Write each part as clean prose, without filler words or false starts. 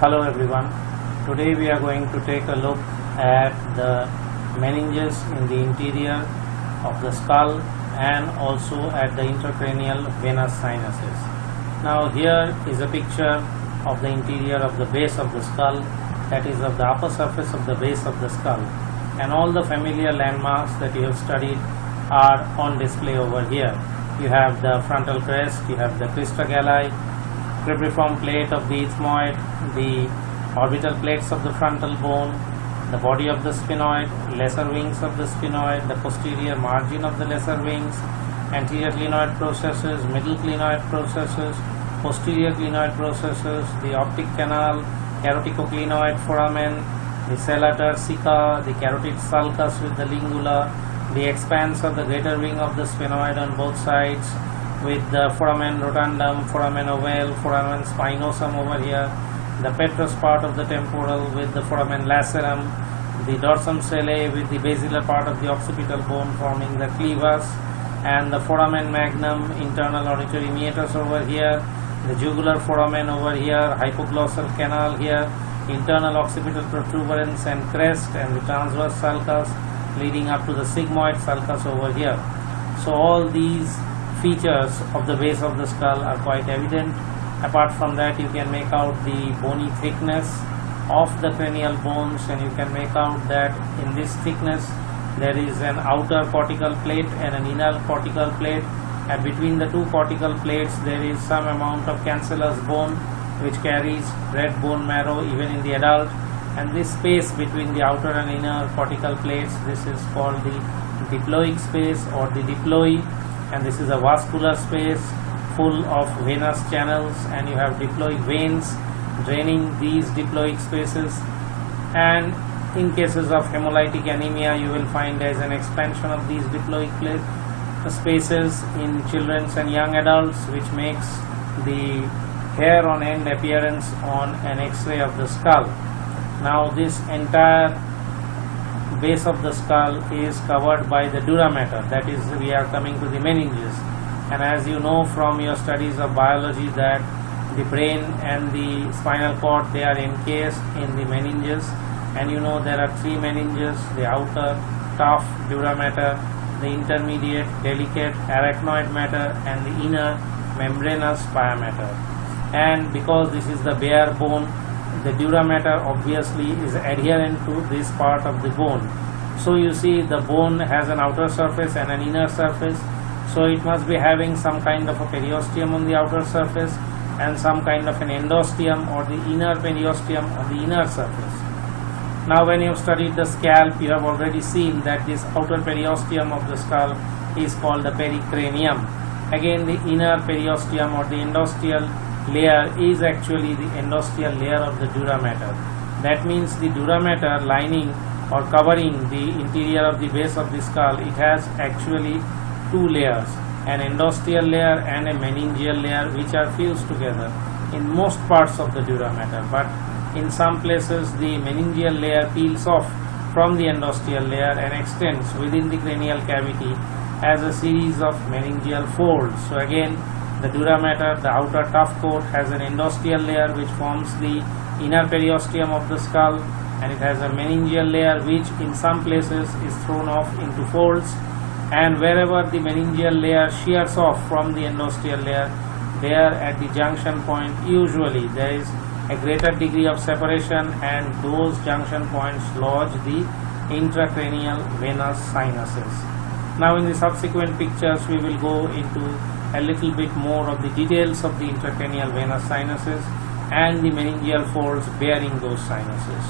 Hello everyone. Today we are going to take a look at the meninges in the interior of the skull and also at the intracranial venous sinuses. Now here is a picture of the interior of the base of the skull, that is of the upper surface of the base of the skull, and all the familiar landmarks that you have studied are on display over here. You have the frontal crest, you have the crista galli, cribriform plate of the ethmoid, the orbital plates of the frontal bone, the body of the sphenoid, lesser wings of the sphenoid, the posterior margin of the lesser wings, anterior clinoid processes, middle clinoid processes, posterior clinoid processes, the optic canal, carotidoclinoid foramen, the sella turcica, the carotid sulcus with the lingula, the expanse of the greater wing of the sphenoid on both sides, with the foramen rotundum, foramen ovale, foramen spinosum over here, the petrous part of the temporal with the foramen lacerum, the dorsum sellae with the basilar part of the occipital bone forming the clevus, and the foramen magnum, internal auditory meatus over here, the jugular foramen over here, hypoglossal canal here, internal occipital protuberance and crest, and the transverse sulcus leading up to the sigmoid sulcus over here. So all these features of the base of the skull are quite evident. Apart from that, you can make out the bony thickness of the cranial bones, and you can make out that in this thickness there is an outer cortical plate and an inner cortical plate, and between the two cortical plates there is some amount of cancellous bone which carries red bone marrow even in the adult, and this space between the outer and inner cortical plates, this is called the diploic space or the diploe, and this is a vascular space full of venous channels, and you have diploic veins draining these diploic spaces, and in cases of hemolytic anemia you will find there is an expansion of these diploic spaces in children and young adults, which makes the hair on end appearance on an X-ray of the skull. Now this entire base of the skull is covered by the Dura Mater, that is, we are coming to the meninges, and as you know from your studies of biology that the brain and the spinal cord, they are encased in the meninges, and you know there are three meninges: the outer tough Dura Mater, the intermediate delicate arachnoid matter, and the inner membranous pia mater. And because this is the bare bone, the Dura Mater obviously is adherent to this part of the bone. So you see the bone has an outer surface and an inner surface, so it must be having some kind of a periosteum on the outer surface and some kind of an endosteum or the inner periosteum on the inner surface. Now when you have studied the scalp, you have already seen that this outer periosteum of the skull is called the pericranium. Again, the inner periosteum or the endosteal layer is actually the endosteal layer of the Dura Mater. That means the Dura Mater lining or covering the interior of the base of the skull, it has actually two layers, an endosteal layer and a meningeal layer, which are fused together in most parts of the Dura Mater, but in some places the meningeal layer peels off from the endosteal layer and extends within the cranial cavity as a series of meningeal folds. So again, the Dura Mater, the outer tough coat, has an endosteal layer which forms the inner periosteum of the skull, and it has a meningeal layer which in some places is thrown off into folds, and wherever the meningeal layer shears off from the endosteal layer, there at the junction point usually there is a greater degree of separation, and those junction points lodge the intracranial venous sinuses. Now in the subsequent pictures we will go into a little bit more of the details of the intracranial venous sinuses and the meningeal folds bearing those sinuses.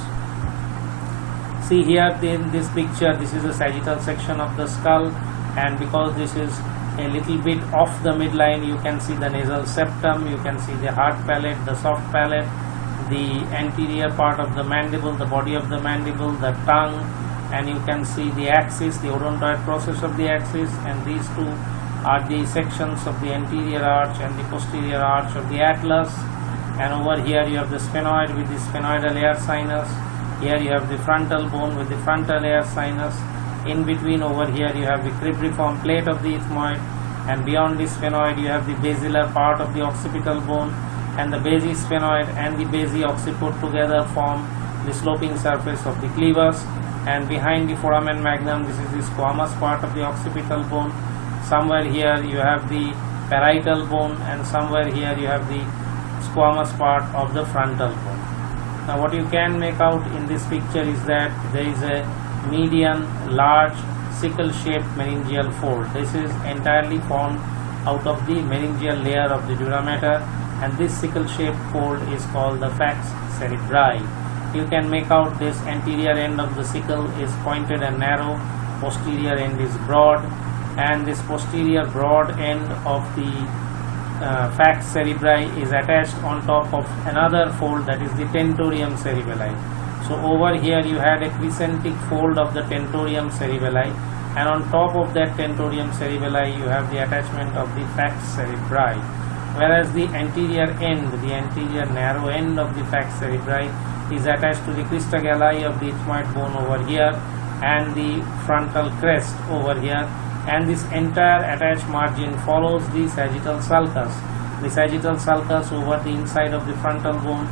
See here in this picture, this is a sagittal section of the skull, and because this is a little bit off the midline, you can see the nasal septum, you can see the hard palate, the soft palate, the anterior part of the mandible, the body of the mandible, the tongue, and you can see the axis, the odontoid process of the axis, and these two are the sections of the anterior arch and the posterior arch of the atlas. And over here you have the sphenoid with the sphenoidal air sinus. Here you have the frontal bone with the frontal air sinus. In between over here you have the cribriform plate of the ethmoid, and beyond the sphenoid you have the basilar part of the occipital bone, and the basisphenoid and the basiocciput together form the sloping surface of the clevus. And behind the foramen magnum, this is the squamous part of the occipital bone. Somewhere here you have the parietal bone, and somewhere here you have the squamous part of the frontal bone. Now what you can make out in this picture is that there is a median large sickle shaped meningeal fold. This is entirely formed out of the meningeal layer of the dura mater, and this sickle shaped fold is called the falx cerebri. You can make out this anterior end of the sickle is pointed and narrow, posterior end is broad, and this posterior broad end of the falx cerebri is attached on top of another fold, that is the tentorium cerebelli. So over here you had a crescentic fold of the tentorium cerebelli, and on top of that tentorium cerebelli you have the attachment of the falx cerebri, whereas the anterior end, the anterior narrow end of the falx cerebri is attached to the crista galli of the ethmoid bone over here and the frontal crest over here, and this entire attached margin follows the sagittal sulcus. The sagittal sulcus over the inside of the frontal bone,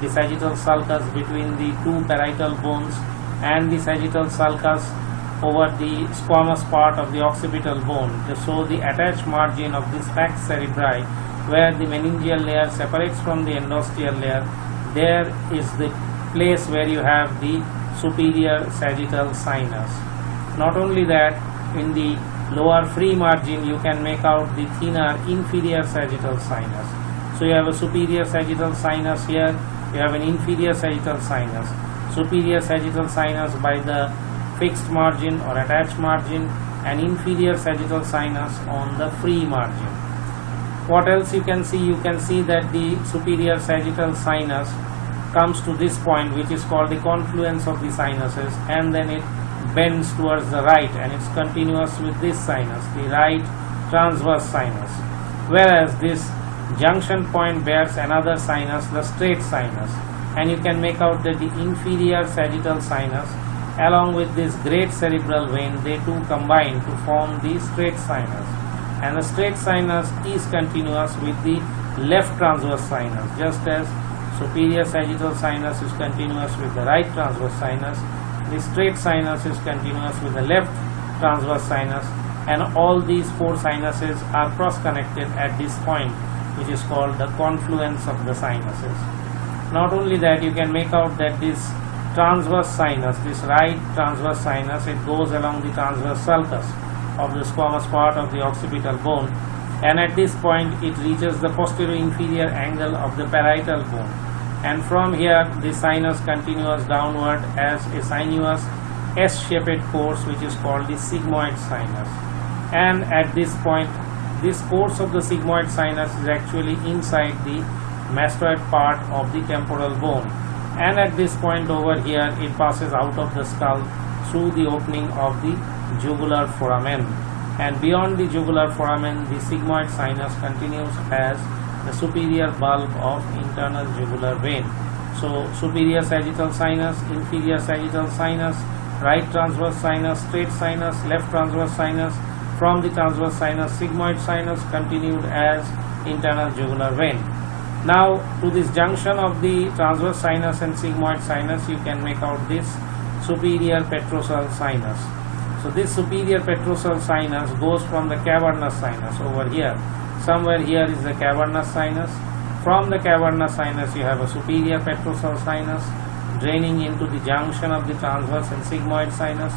the sagittal sulcus between the two parietal bones, and the sagittal sulcus over the squamous part of the occipital bone. So the attached margin of this falx cerebri, where the meningeal layer separates from the endosteal layer, there is the place where you have the superior sagittal sinus. Not only that, in the lower free margin you can make out the thinner inferior sagittal sinus. So you have a superior sagittal sinus here, you have an inferior sagittal sinus. Superior sagittal sinus by the fixed margin or attached margin, and inferior sagittal sinus on the free margin. What else you can see? You can see that the superior sagittal sinus comes to this point, which is called the confluence of the sinuses, and then it bends towards the right, and it's continuous with this sinus, the right transverse sinus, whereas this junction point bears another sinus, the straight sinus, and you can make out that the inferior sagittal sinus along with this great cerebral vein, they two combine to form the straight sinus, and the straight sinus is continuous with the left transverse sinus, just as superior sagittal sinus is continuous with the right transverse sinus, the straight sinus is continuous with the left transverse sinus, and all these four sinuses are cross connected at this point, which is called the confluence of the sinuses. Not only that, you can make out that this transverse sinus, this right transverse sinus, it goes along the transverse sulcus of the squamous part of the occipital bone, and at this point it reaches the posterior inferior angle of the parietal bone, and from here the sinus continues downward as a sinuous S-shaped course, which is called the sigmoid sinus. And at this point, this course of the sigmoid sinus is actually inside the mastoid part of the temporal bone, and at this point over here it passes out of the skull through the opening of the jugular foramen, and beyond the jugular foramen the sigmoid sinus continues as the superior bulb of internal jugular vein. So superior sagittal sinus, inferior sagittal sinus, right transverse sinus, straight sinus, left transverse sinus, from the transverse sinus sigmoid sinus continued as internal jugular vein. Now to this junction of the transverse sinus and sigmoid sinus, you can make out this superior Petrocell sinus. So this superior Petrocell sinus goes from the cavernous sinus over here. Somewhere here is the cavernous sinus. From the cavernous sinus you have a superior Petrocell sinus draining into the junction of the transverse and sigmoid sinus,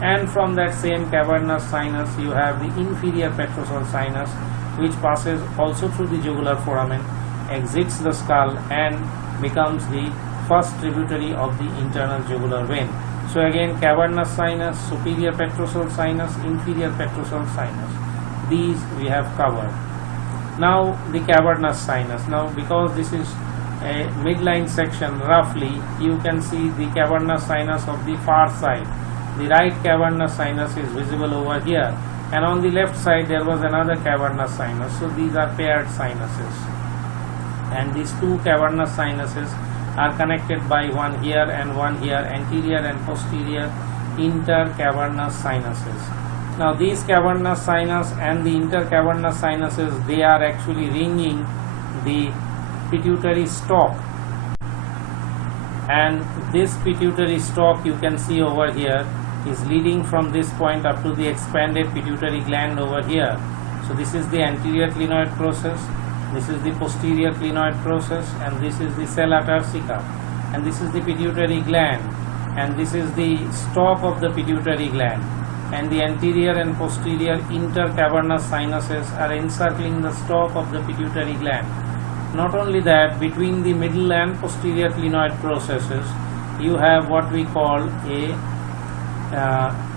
and from that same cavernous sinus you have the inferior Petrocell sinus, which passes also through the jugular foramen, exits the skull, and becomes the first tributary of the internal jugular vein. So again, cavernous sinus, superior Petrocell sinus, inferior Petrocell sinus, these we have covered. Now the cavernous sinus. Now because this is a midline section, roughly you can see the cavernous sinus of the far side. The right cavernous sinus is visible over here, and on the left side there was another cavernous sinus. So these are paired sinuses, and these two cavernous sinuses are connected by one here and one here, anterior and posterior intercavernous sinuses. Now these cavernous sinus and the intercavernous sinuses, they are actually ringing the pituitary stalk, and this pituitary stalk you can see over here is leading from this point up to the expanded pituitary gland over here. So this is the anterior clinoid process, this is the posterior clinoid process, and this is the sella turcica, and this is the pituitary gland, and this is the stalk of the pituitary gland, and the anterior and posterior intercavernous sinuses are encircling the stalk of the pituitary gland. Not only that, between the middle and posterior clinoid processes you have what we call a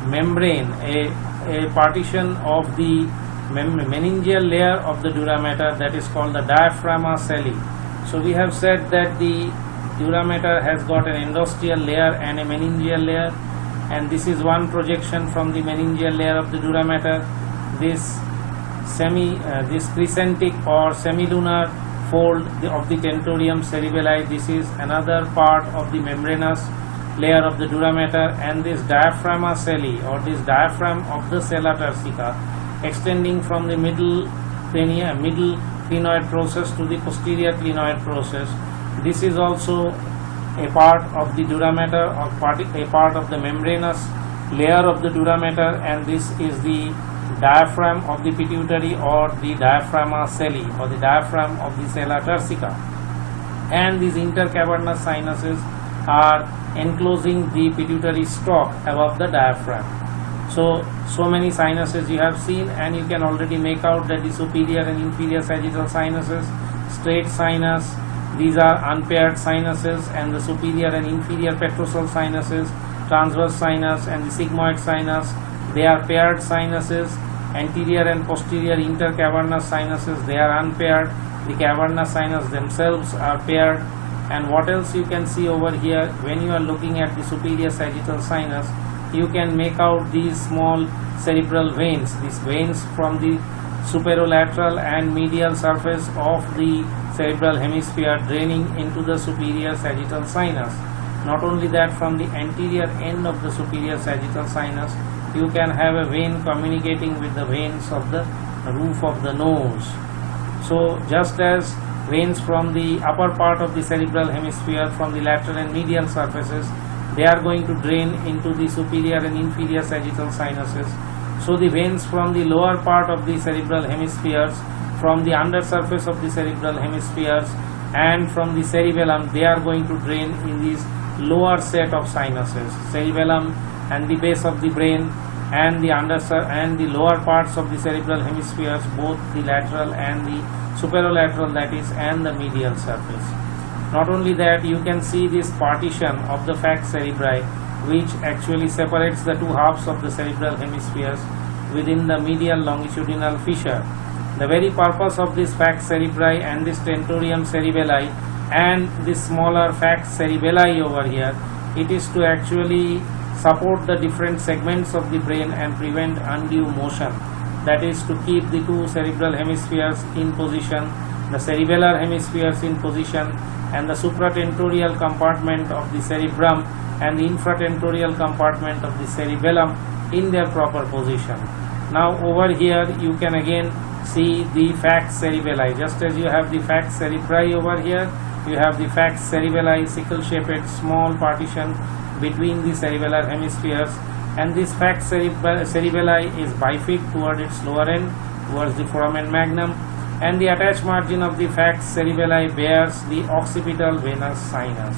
membrane, a partition of the meningeal layer of the Dura Mater, that is called the diaphragma celli. So we have said that the Dura Mater has got an endosteal layer and a meningeal layer, and this is one projection from the meningeal layer of the Dura Mater. This crescentic or semilunar fold of the tentorium cerebelli, this is another part of the membranous layer of the Dura Mater, and this diaphragma celli or this diaphragm of the sella turcica extending from the middle clinoid process to the posterior clinoid process. This is also a part of the Dura Mater, or a part of the membranous layer of the Dura Mater, and this is the diaphragm of the pituitary or the diaphragma celli or the diaphragm of the sella turcica. And these intercavernous sinuses are enclosing the pituitary stalk above the diaphragm. So many sinuses you have seen, and you can already make out that the superior and inferior sagittal sinuses, straight sinus, these are unpaired sinuses, and the superior and inferior Petrocell sinuses, transverse sinus and the sigmoid sinus, they are paired sinuses. Anterior and posterior intercavernous sinuses, they are unpaired. The cavernous sinus themselves are paired. And what else you can see over here, when you are looking at the superior sagittal sinus, you can make out these small cerebral veins, these veins from the superolateral and medial surface of the cerebral hemisphere draining into the superior sagittal sinus. Not only that, from the anterior end of the superior sagittal sinus you can have a vein communicating with the veins of the roof of the nose. So just as veins from the upper part of the cerebral hemisphere from the lateral and medial surfaces, they are going to drain into the superior and inferior sagittal sinuses, so the veins from the lower part of the cerebral hemispheres, from the undersurface of the cerebral hemispheres and from the cerebellum, they are going to drain in these lower set of sinuses, cerebellum and the base of the brain, and the lower parts of the cerebral hemispheres, both the lateral and the superolateral, that is, and the medial surface. Not only that, you can see this partition of the falx cerebri, which actually separates the two halves of the cerebral hemispheres within the medial longitudinal fissure. The very purpose of this falx cerebri and this tentorium cerebelli and this smaller falx cerebelli over here, it is to actually support the different segments of the brain and prevent undue motion. That is, to keep the two cerebral hemispheres in position, the cerebellar hemispheres in position, and the supratentorial compartment of the cerebrum and the infratentorial compartment of the cerebellum in their proper position. Now over here you can again see the falx cerebelli. Just as you have the falx cerebri over here, you have the falx cerebelli, sickle shaped small partition between the cerebellar hemispheres, and this falx cerebelli is bifid toward its lower end, towards the foramen magnum, and the attached margin of the falx cerebelli bears the occipital venous sinus.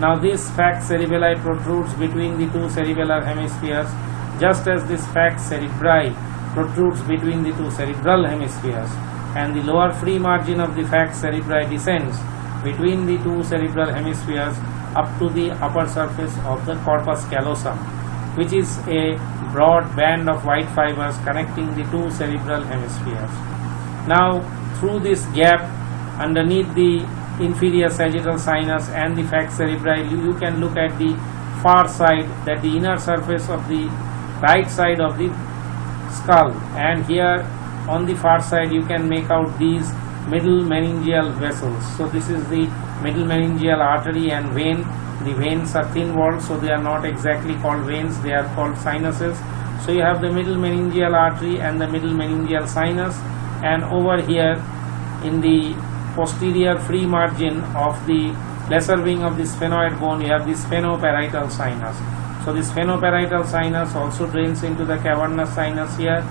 Now this falx cerebelli protrudes between the two cerebellar hemispheres, just as this falx cerebri protrudes between the two cerebral hemispheres, and the lower free margin of the falx cerebri descends between the two cerebral hemispheres up to the upper surface of the corpus callosum, which is a broad band of white fibers connecting the two cerebral hemispheres. Now through this gap underneath the inferior sagittal sinus and the falx cerebri, you can look at the far side, that the inner surface of the right side of the skull, and here on the far side you can make out these middle meningeal vessels. So this is the middle meningeal artery and vein. The veins are thin walled, so they are not exactly called veins, they are called sinuses. So you have the middle meningeal artery and the middle meningeal sinus, and over here in the posterior free margin of the lesser wing of the sphenoid bone, you have the sphenoparietal sinus. So this sphenoparietal sinus also drains into the cavernous sinus here.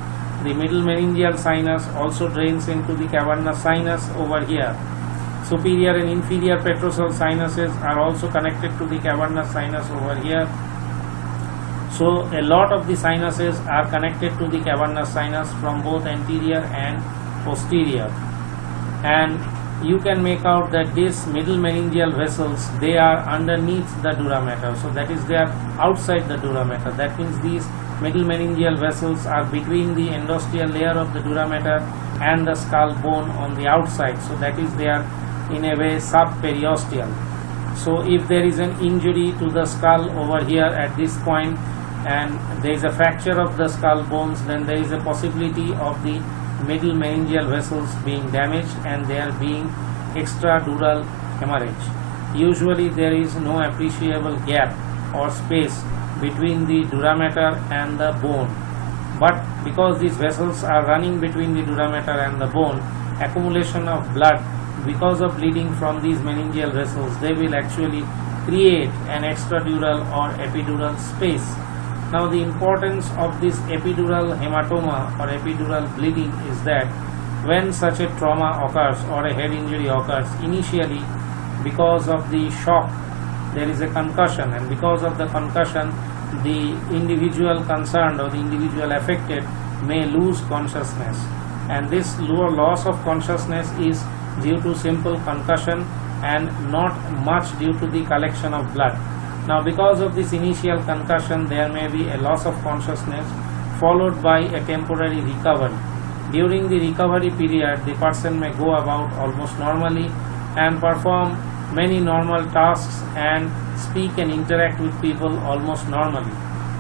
The middle meningeal sinus also drains into the cavernous sinus over here. Superior and inferior petrosal sinuses are also connected to the cavernous sinus over here. So a lot of the sinuses are connected to the cavernous sinus from both anterior and posterior. And you can make out that these middle meningeal vessels, they are underneath the dura mater. So that is, they are outside the dura mater. That means these middle meningeal vessels are between the endosteal layer of the dura mater and the skull bone on the outside. So that is, they are in a way subperiosteal. So if there is an injury to the skull over here at this point and there is a fracture of the skull bones, then there is a possibility of the middle meningeal vessels being damaged and there being extradural hemorrhage. Usually there is no appreciable gap or space between the dura mater and the bone, but because these vessels are running between the dura mater and the bone, accumulation of blood because of bleeding from these meningeal vessels, they will actually create an extradural or epidural space. Now the importance of this epidural hematoma or epidural bleeding is that when such a trauma occurs or a head injury occurs, initially because of the shock there is a concussion, and because of the concussion the individual concerned or the individual affected may lose consciousness, and this loss of consciousness is due to simple concussion and not much due to the collection of blood. Now because of this initial concussion there may be a loss of consciousness followed by a temporary recovery. During the recovery period the person may go about almost normally and perform many normal tasks and speak and interact with people almost normally.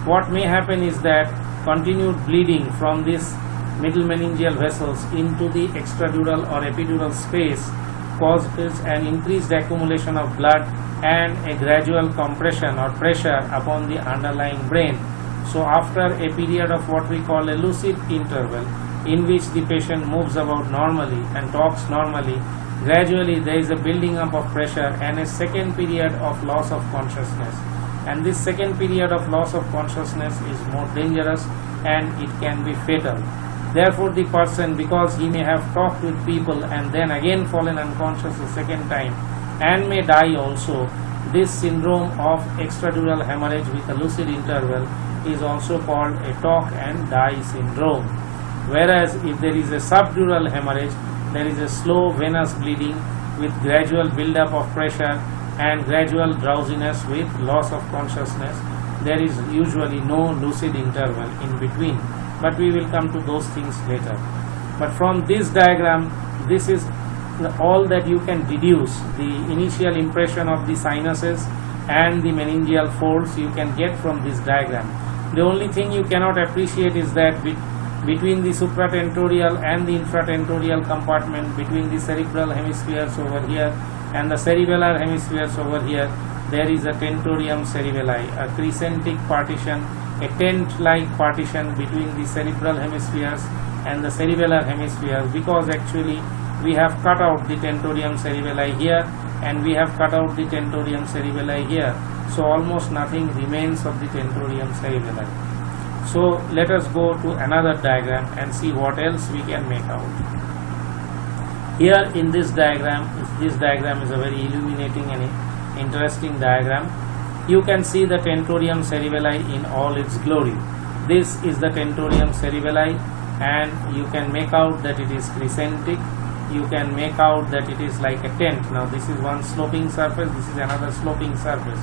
What may happen is that continued bleeding from this middle meningeal vessels into the extradural or epidural space causes an increased accumulation of blood and a gradual compression or pressure upon the underlying brain. So after a period of what we call a lucid interval, in which the patient moves about normally and talks normally, gradually there is a building up of pressure and a second period of loss of consciousness. And this second period of loss of consciousness is more dangerous and it can be fatal. Therefore the person, because he may have talked with people and then again fallen unconscious a second time and may die also, this syndrome of extradural hemorrhage with a lucid interval is also called a talk and die syndrome. Whereas if there is a subdural hemorrhage, there is a slow venous bleeding with gradual build-up of pressure and gradual drowsiness with loss of consciousness. There is usually no lucid interval in between, but we will come to those things later. But from this diagram, this is all that you can deduce. The initial impression of the sinuses and the meningeal folds you can get from this diagram. The only thing you cannot appreciate is that between the supratentorial and the infratentorial compartment, between the cerebral hemispheres over here and the cerebellar hemispheres over here, there is a tentorium cerebelli, a crescentic partition, a tent-like partition between the cerebral hemispheres and the cerebellar hemispheres, because actually we have cut out the tentorium cerebelli here and we have cut out the tentorium cerebelli here. So almost nothing remains of the tentorium cerebelli. So let us go to another diagram and see what else we can make out. Here in this diagram is a very illuminating and interesting diagram. You can see the tentorium cerebelli in all its glory. This is the tentorium cerebelli and you can make out that it is crescentic. You can make out that it is like a tent. Now this is one sloping surface, this is another sloping surface.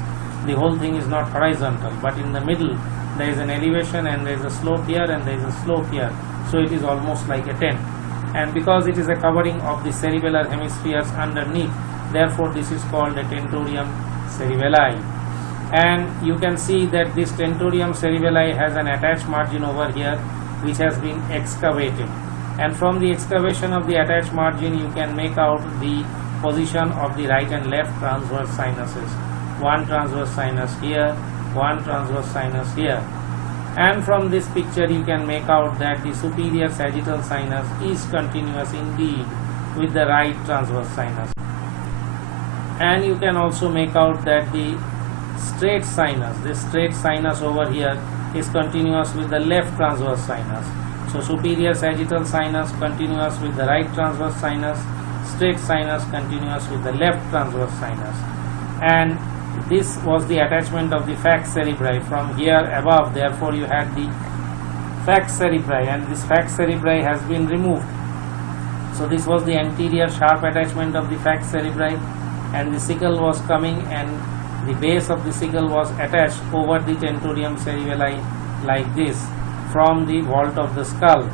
The whole thing is not horizontal, but in the middle there is an elevation and there is a slope here and there is a slope here. So it is almost like a tent. And because it is a covering of the cerebellar hemispheres underneath, therefore this is called a tentorium cerebelli. And you can see that this tentorium cerebelli has an attached margin over here which has been excavated. And from the excavation of the attached margin you can make out the position of the right and left transverse sinuses. One transverse sinus here, one transverse sinus here. And from this picture you can make out that the superior sagittal sinus is continuous indeed with the right transverse sinus. And you can also make out that the straight sinus, this straight sinus over here, is continuous with the left transverse sinus. So superior sagittal sinus continuous with the right transverse sinus, straight sinus continuous with the left transverse sinus. And this was the attachment of the falx cerebri from here above. Therefore you had the falx cerebri, and this falx cerebri has been removed. So this was the anterior sharp attachment of the falx cerebri, and the sickle was coming, and the base of the sickle was attached over the tentorium cerebelli like this from the vault of the skull.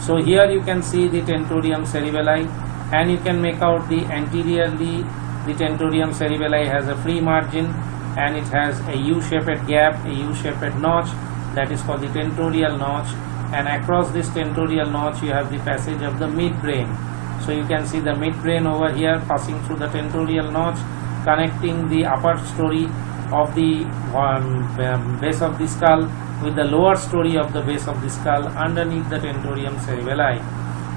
So here you can see the tentorium cerebelli, and you can make out the anteriorly the tentorium cerebelli has a free margin, and it has a U-shaped gap, a U-shaped notch, that is called the tentorial notch, and across this tentorial notch you have the passage of the midbrain. So you can see the midbrain over here passing through the tentorial notch, connecting the upper story of the base of the skull with the lower story of the base of the skull underneath the tentorium cerebelli.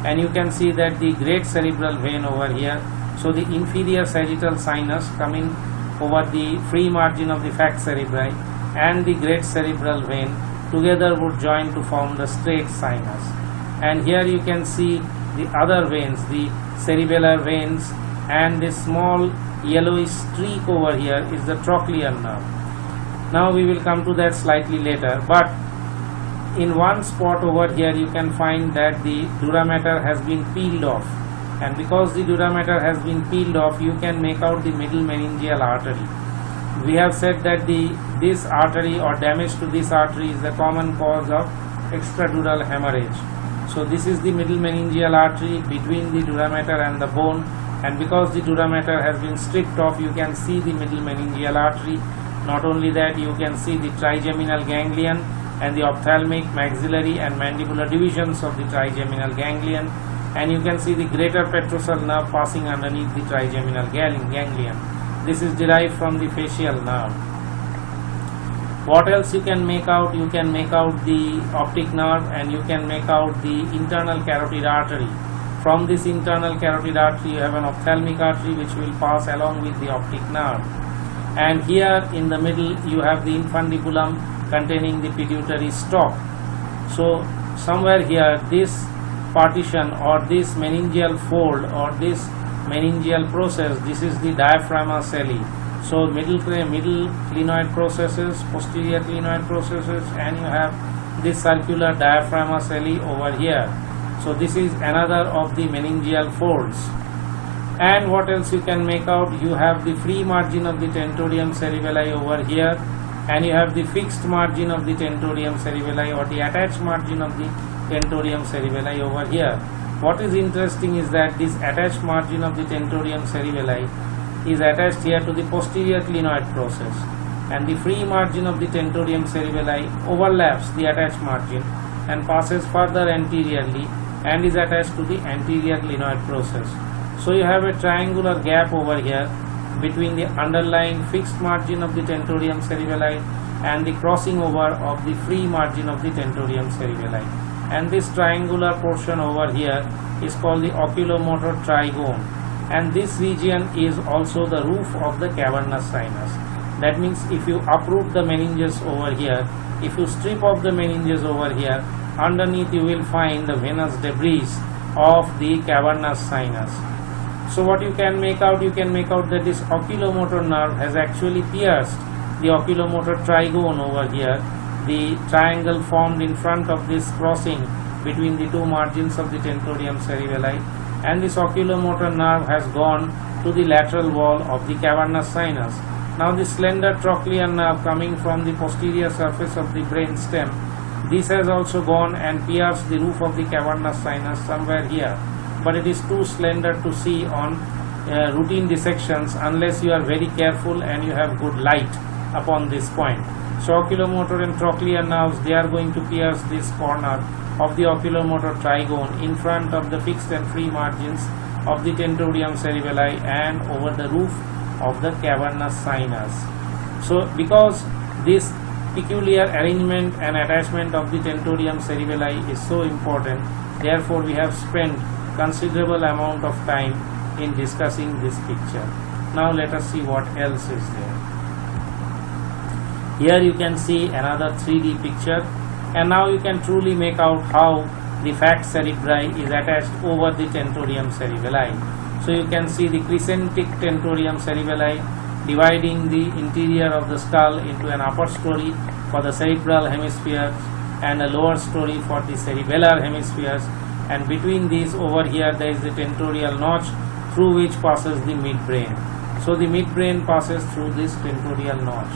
And you can see that the great cerebral vein over here, so the inferior sagittal sinus coming over the free margin of the falx cerebri and the great cerebral vein together would join to form the straight sinus. And here you can see the other veins, the cerebellar veins, and this small yellowish streak over here is the trochlear nerve. Now we will come to that slightly later, but in one spot over here you can find that the Dura Mater has been peeled off, and because the Dura Mater has been peeled off, you can make out the middle meningeal artery. We have said that this artery or damage to this artery is the common cause of extradural hemorrhage. So this is the middle meningeal artery between the Dura Mater and the bone, and because the Dura Mater has been stripped off, you can see the middle meningeal artery. Not only that, you can see the trigeminal ganglion and the ophthalmic, maxillary and mandibular divisions of the trigeminal ganglion, and you can see the greater Petrocell nerve passing underneath the trigeminal ganglion. This is derived from the facial nerve. What else you can make out? You can make out the optic nerve, and you can make out the internal carotid artery. From this internal carotid artery you have an ophthalmic artery which will pass along with the optic nerve. And here in the middle you have the infundibulum containing the pituitary stalk. So somewhere here this partition or this meningeal fold or this meningeal process, this is the diaphragma ocelli. So middle clinoid processes, posterior clinoid processes, and you have this circular diaphragma ocelli over here. So this is another of the meningeal folds. And what else you can make out? You have the free margin of the tentorium cerebelli over here, and you have the fixed margin of the tentorium cerebelli or the attached margin of the tentorium cerebelli over here. What is interesting is that this attached margin of the tentorium cerebelli is attached here to the posterior clinoid process, and the free margin of the tentorium cerebelli overlaps the attached margin and passes further anteriorly and is attached to the anterior clinoid process. So you have a triangular gap over here between the underlying fixed margin of the tentorium cerebelli and the crossing over of the free margin of the tentorium cerebelli. And this triangular portion over here is called the oculomotor trigone, and this region is also the roof of the cavernous sinus. That means if you uproot the meninges over here, if you strip off the meninges over here, underneath you will find the venous debris of the cavernous sinus. So what you can make out? You can make out that this oculomotor nerve has actually pierced the oculomotor trigone over here, the triangle formed in front of this crossing between the two margins of the tentorium cerebelli, and this oculomotor nerve has gone to the lateral wall of the cavernous sinus. Now this slender trochlear nerve coming from the posterior surface of the brain stem, this has also gone and pierced the roof of the cavernous sinus somewhere here, but it is too slender to see on routine dissections unless you are very careful and you have good light upon this point. So oculomotor and trochlear nerves, they are going to pierce this corner of the oculomotor trigone in front of the fixed and free margins of the tentorium cerebelli and over the roof of the cavernous sinus. So because this peculiar arrangement and attachment of the tentorium cerebelli is so important, therefore we have spent considerable amount of time in discussing this picture. Now let us see what else is there. Here you can see another 3D picture, and now you can truly make out how the falx cerebri is attached over the tentorium cerebelli. So you can see the crescentic tentorium cerebelli dividing the interior of the skull into an upper story for the cerebral hemispheres and a lower story for the cerebellar hemispheres, and between these over here there is the tentorial notch through which passes the midbrain. So the midbrain passes through this tentorial notch.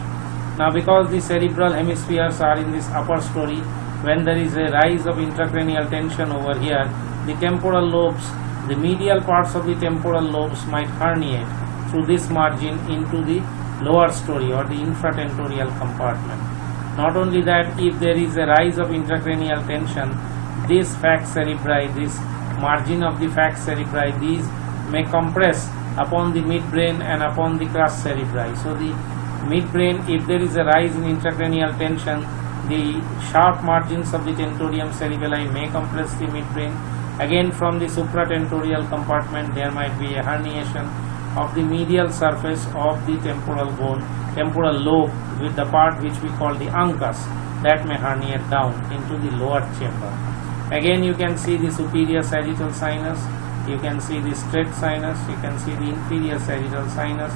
Now because the cerebral hemispheres are in this upper story, when there is a rise of intracranial tension over here, the temporal lobes, the medial parts of the temporal lobes might herniate through this margin into the lower story or the infratentorial compartment. Not only that, if there is a rise of intracranial tension, this falx cerebri, this margin of the falx cerebri, these may compress upon the midbrain and upon the crus cerebri. So the midbrain, if there is a rise in intracranial tension, the sharp margins of the tentorium cerebelli may compress the midbrain. Again, from the supratentorial compartment there might be a herniation of the medial surface of the temporal bone, temporal lobe, with the part which we call the uncus, that may herniate down into the lower chamber. Again you can see the superior sagittal sinus, you can see the straight sinus, you can see the inferior sagittal sinus,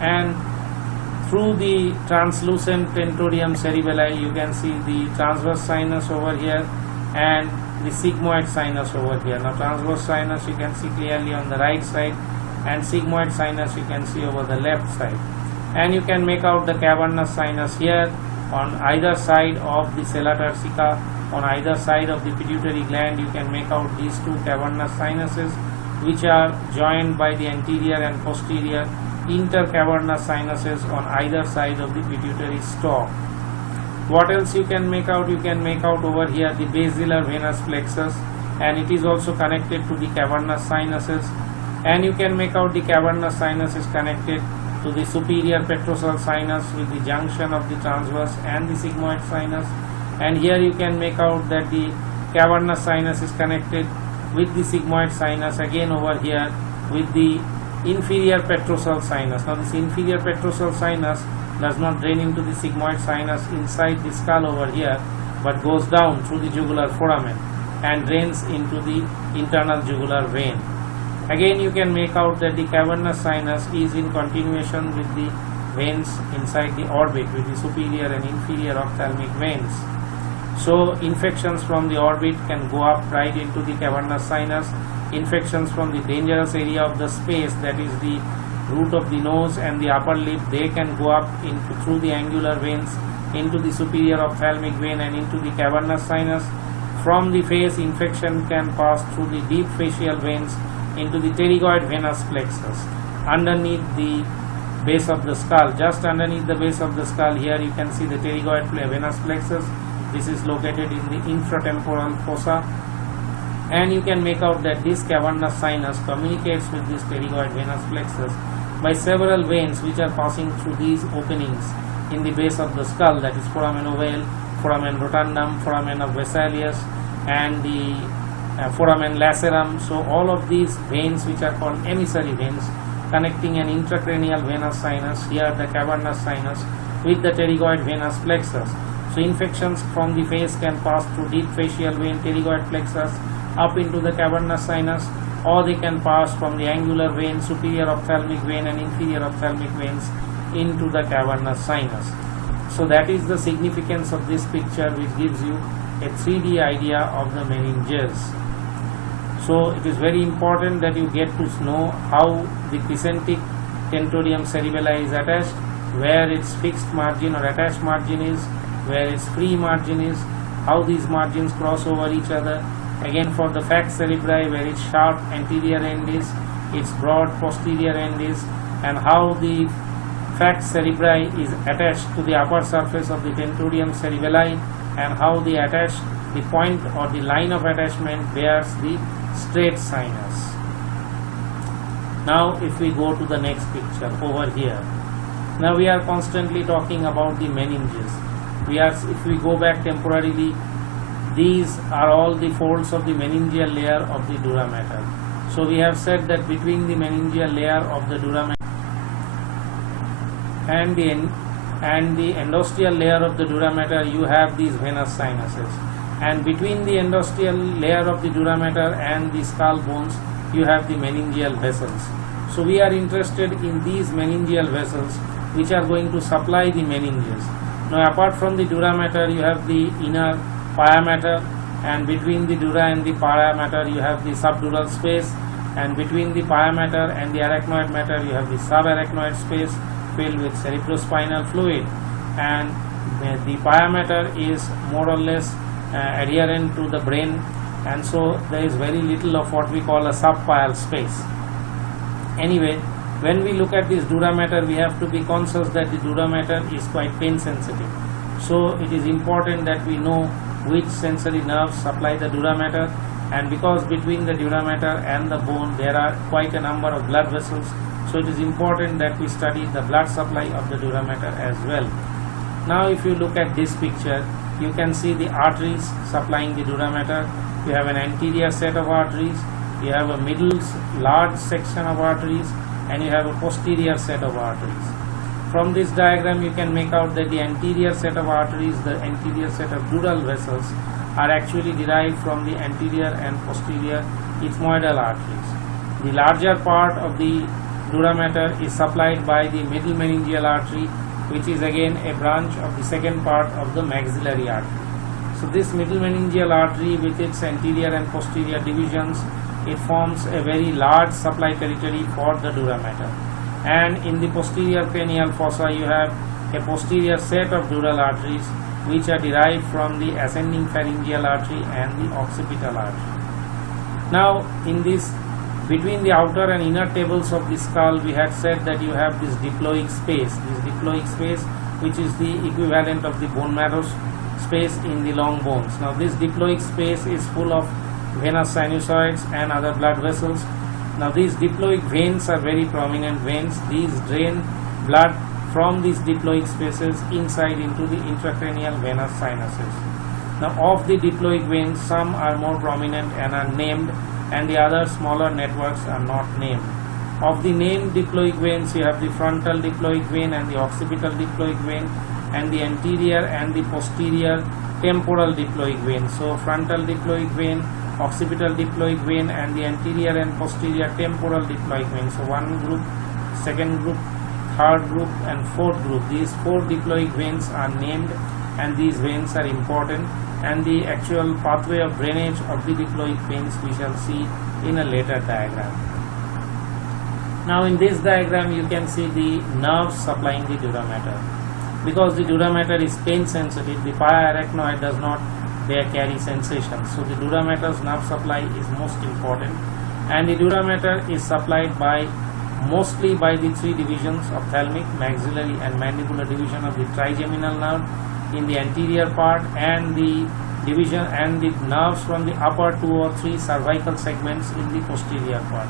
and through the translucent tentorium cerebelli you can see the transverse sinus over here and the sigmoid sinus over here. Now transverse sinus you can see clearly on the right side, and sigmoid sinus you can see over the left side. And you can make out the cavernous sinus here on either side of the sella turcica, on either side of the pituitary gland. You can make out these two cavernous sinuses which are joined by the anterior and posterior intercavernous sinuses on either side of the pituitary stalk. What else you can make out? You can make out over here the basilar venous plexus, and it is also connected to the cavernous sinuses. And you can make out the cavernous sinus is connected to the superior petrosal sinus with the junction of the transverse and the sigmoid sinus. And here you can make out that the cavernous sinus is connected with the sigmoid sinus again over here with the inferior petrosal sinus. Now this inferior petrosal sinus does not drain into the sigmoid sinus inside the skull over here, but goes down through the jugular foramen and drains into the internal jugular vein. Again you can make out that the cavernous sinus is in continuation with the veins inside the orbit, with the superior and inferior ophthalmic veins. So infections from the orbit can go up right into the cavernous sinus. Infections from the dangerous area of the space, that is the root of the nose and the upper lip, they can go up into through the angular veins into the superior ophthalmic vein and into the cavernous sinus. From the face, infection can pass through the deep facial veins into the pterygoid venous plexus underneath the base of the skull. Just underneath the base of the skull, here you can see the pterygoid venous plexus. This is located in the infratemporal fossa, and you can make out that this cavernous sinus communicates with this pterygoid venous plexus by several veins which are passing through these openings in the base of the skull, that is foramen ovale, foramen rotundum, foramen of Vesalius, and the foramen lacerum. So all of these veins, which are called emissary veins, connecting an intracranial venous sinus, here the cavernous sinus, with the pterygoid venous plexus. So infections from the face can pass through deep facial vein, pterygoid plexus, up into the cavernous sinus, or they can pass from the angular vein, superior ophthalmic vein and inferior ophthalmic veins into the cavernous sinus. So that is the significance of this picture, which gives you a 3D idea of the meninges. So it is very important that you get to know how the crescentic tentorium cerebelli is attached, where its fixed margin or attached margin is, where its free margin is, how these margins cross over each other. Again, for the falx cerebri, where its sharp anterior end is, its broad posterior end is, and how the falx cerebri is attached to the upper surface of the tentorium cerebelli, and how the point or the line of attachment bears the straight sinus. Now if we go to the next picture over here, now we are constantly talking about the meninges. If we go back temporarily these are all the folds of the meningeal layer of the dura mater. So we have said that between the meningeal layer of the dura mater and the endosteal layer of the dura mater, you have these venous sinuses, and between the endosteal layer of the dura mater and the skull bones, you have the meningeal vessels. So we are interested in these meningeal vessels which are going to supply the meninges. Now apart from the dura mater, you have the inner pia mater, and between the dura and the pia mater you have the subdural space, and between the pia mater and the arachnoid mater you have the subarachnoid space filled with cerebrospinal fluid, and the pia mater is more or less adherent to the brain, and so there is very little of what we call a subpial space. Anyway, when we look at this dura mater, we have to be conscious that the dura mater is quite pain sensitive. So it is important that we know which sensory nerves supply the dura mater, and because between the dura mater and the bone there are quite a number of blood vessels, so it is important that we study the blood supply of the dura mater as well. Now if you look at this picture, you can see the arteries supplying the dura mater. You have an anterior set of arteries, you have a middle large section of arteries, and you have a posterior set of arteries. From this diagram you can make out that the anterior set of arteries, the anterior set of dural vessels, are actually derived from the anterior and posterior ethmoidal arteries. The larger part of the dura mater is supplied by the middle meningeal artery, which is again a branch of the second part of the maxillary artery. So this middle meningeal artery with its anterior and posterior divisions, it forms a very large supply territory for the dura mater. And in the posterior cranial fossa you have a posterior set of dural arteries which are derived from the ascending pharyngeal artery and the occipital artery. Now in this, between the outer and inner tables of the skull, we had said that you have this diploic space, which is the equivalent of the bone marrow space in the long bones. Now this diploic space is full of venous sinusoids and other blood vessels. Now these diploic veins are very prominent veins. These drain blood from these diploic spaces inside into the intracranial venous sinuses. Now of the diploic veins, some are more prominent and are named, and the other smaller networks are not named. Of the named diploic veins, you have the frontal diploic vein and the occipital diploic vein, and the anterior and the posterior temporal diploic vein. So frontal diploic vein, occipital diploic vein, and the anterior and posterior temporal diploic vein. So one group, second group, third group, and fourth group. These four diploic veins are named, and these veins are important, and the actual pathway of drainage of the diploic veins we shall see in a later diagram. Now in this diagram you can see the nerves supplying the dura mater. Because the dura mater is pain sensitive, the pia arachnoid does not carry sensation. So the dura mater's nerve supply is most important, and the dura mater is supplied mostly by the three divisions: ophthalmic, maxillary, and mandibular division of the trigeminal nerve in the anterior part, and the division and the nerves from the upper two or three cervical segments in the posterior part.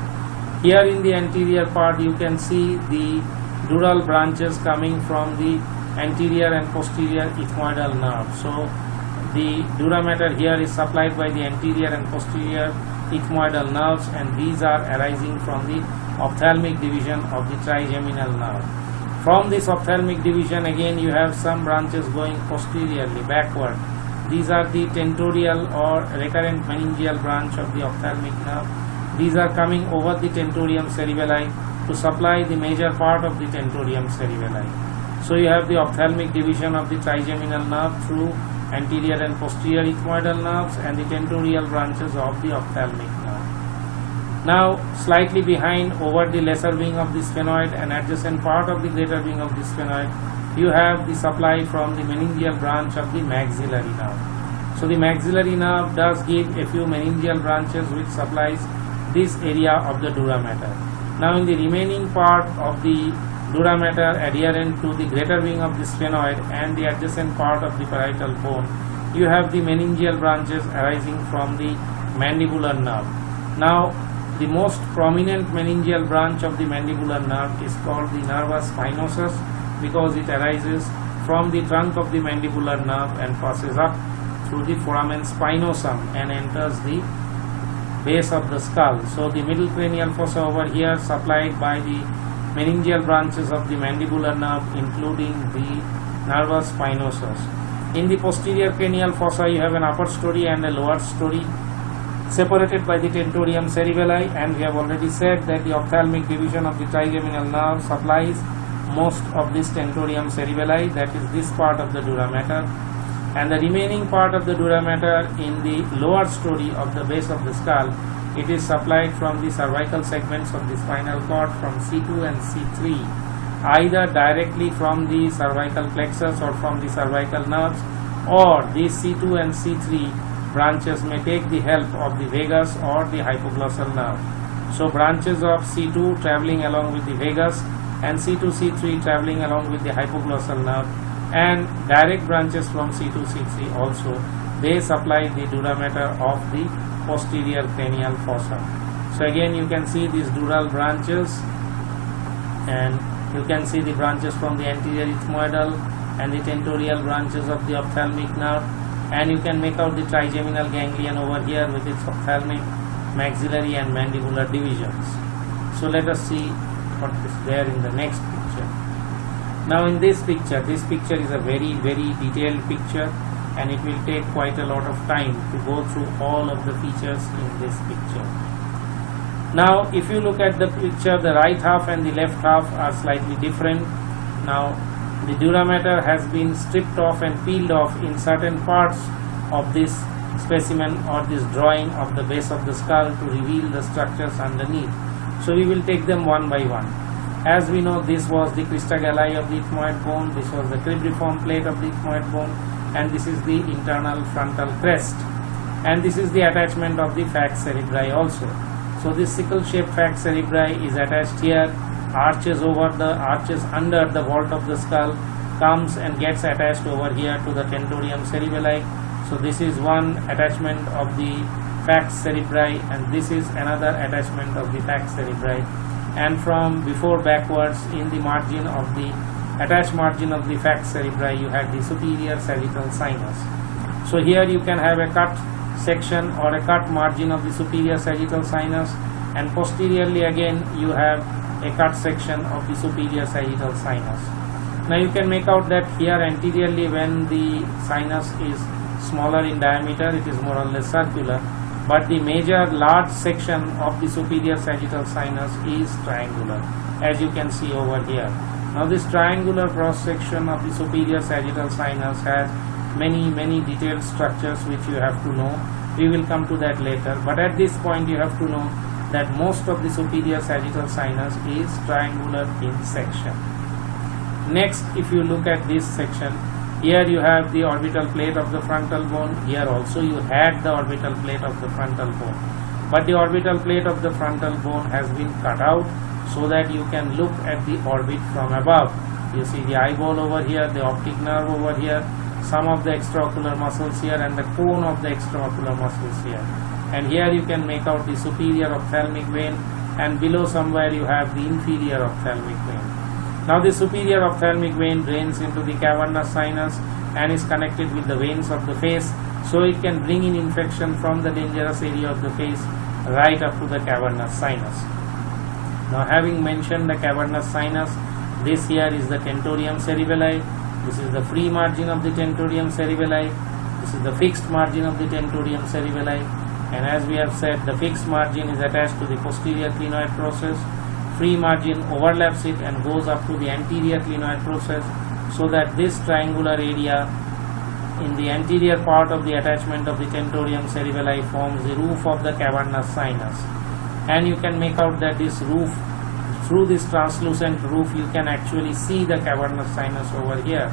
Here in the anterior part you can see the dural branches coming from the anterior and posterior ethmoidal nerve. So the dura mater here is supplied by the anterior and posterior ethmoidal nerves, and these are arising from the ophthalmic division of the trigeminal nerve. From this ophthalmic division again you have some branches going posteriorly, backward. These are the tentorial or recurrent meningeal branch of the ophthalmic nerve. These are coming over the tentorium cerebelli to supply the major part of the tentorium cerebelli. So you have the ophthalmic division of the trigeminal nerve through anterior and posterior ethmoidal nerves and the tentorial branches of the ophthalmic nerve. Now slightly behind, over the lesser wing of the sphenoid and adjacent part of the greater wing of the sphenoid, you have the supply from the meningeal branch of the maxillary nerve. So the maxillary nerve does give a few meningeal branches which supplies this area of the dura mater. Now in the remaining part of the dura mater adherent to the greater wing of the sphenoid and the adjacent part of the parietal bone, you have the meningeal branches arising from the mandibular nerve. Now the most prominent meningeal branch of the mandibular nerve is called the nervus spinosus, because it arises from the trunk of the mandibular nerve and passes up through the foramen spinosum and enters the base of the skull. So the middle cranial fossa over here supplied by the meningeal branches of the mandibular nerve, including the nervus spinosus. In the posterior cranial fossa you have an upper story and a lower story separated by the tentorium cerebelli, and we have already said that the ophthalmic division of the trigeminal nerve supplies most of this tentorium cerebelli, that is this part of the dura mater, and the remaining part of the dura mater in the lower story of the base of the skull, it is supplied from the cervical segments of the spinal cord from C2 and C3, either directly from the cervical plexus or from the cervical nerves, or these C2 and C3 branches may take the help of the vagus or the hypoglossal nerve. So branches of C2 traveling along with the vagus and C2, C3 traveling along with the hypoglossal nerve, and direct branches from C2, C3 also, they supply the dura mater of the posterior cranial fossa. So again you can see these dural branches, and you can see the branches from the anterior ethmoidal and the tentorial branches of the ophthalmic nerve, and you can make out the trigeminal ganglion over here with its ophthalmic, maxillary and mandibular divisions. So let us see what is there in the next picture. Now in this picture is a very detailed picture, and it will take quite a lot of time to go through all of the features in this picture. Now if you look at the picture, the right half and the left half are slightly different. Now the dura mater has been stripped off and peeled off in certain parts of this specimen or this drawing of the base of the skull to reveal the structures underneath. So we will take them one by one. As we know, this was the crista galli of the ethmoid bone, this was the cribriform plate of the ethmoid bone, and this is the internal frontal crest, and this is the attachment of the falx cerebri also. So this sickle shaped falx cerebri is attached here, arches under the vault of the skull, comes and gets attached over here to the tentorium cerebelli. So this is one attachment of the falx cerebri, and this is another attachment of the falx cerebri, and from before backwards in the margin of the attached margin of the falx cerebri you had the superior sagittal sinus. So here you can have a cut section or a cut margin of the superior sagittal sinus, and posteriorly again you have a cut section of the superior sagittal sinus. Now you can make out that here anteriorly, when the sinus is smaller in diameter, it is more or less circular, but the major large section of the superior sagittal sinus is triangular, as you can see over here. Now this triangular cross section of the superior sagittal sinus has many detailed structures which you have to know. We will come to that later, but at this point you have to know that most of the superior sagittal sinus is triangular in section. Next, if you look at this section, here you have the orbital plate of the frontal bone. Here also you had the orbital plate of the frontal bone, but the orbital plate of the frontal bone has been cut out so that you can look at the orbit from above. You see the eyeball over here, the optic nerve over here, some of the extraocular muscles here, and the cone of the extraocular muscles here. And here you can make out the superior ophthalmic vein, and below somewhere you have the inferior ophthalmic vein. Now the superior ophthalmic vein drains into the cavernous sinus and is connected with the veins of the face, so it can bring in infection from the dangerous area of the face right up to the cavernous sinus. Now having mentioned the cavernous sinus, this here is the tentorium cerebelli, this is the free margin of the tentorium cerebelli, this is the fixed margin of the tentorium cerebelli, and as we have said, the fixed margin is attached to the posterior clinoid process, free margin overlaps it and goes up to the anterior clinoid process, so that this triangular area in the anterior part of the attachment of the tentorium cerebelli forms the roof of the cavernous sinus. And you can make out that this roof, through this translucent roof, you can actually see the cavernous sinus over here.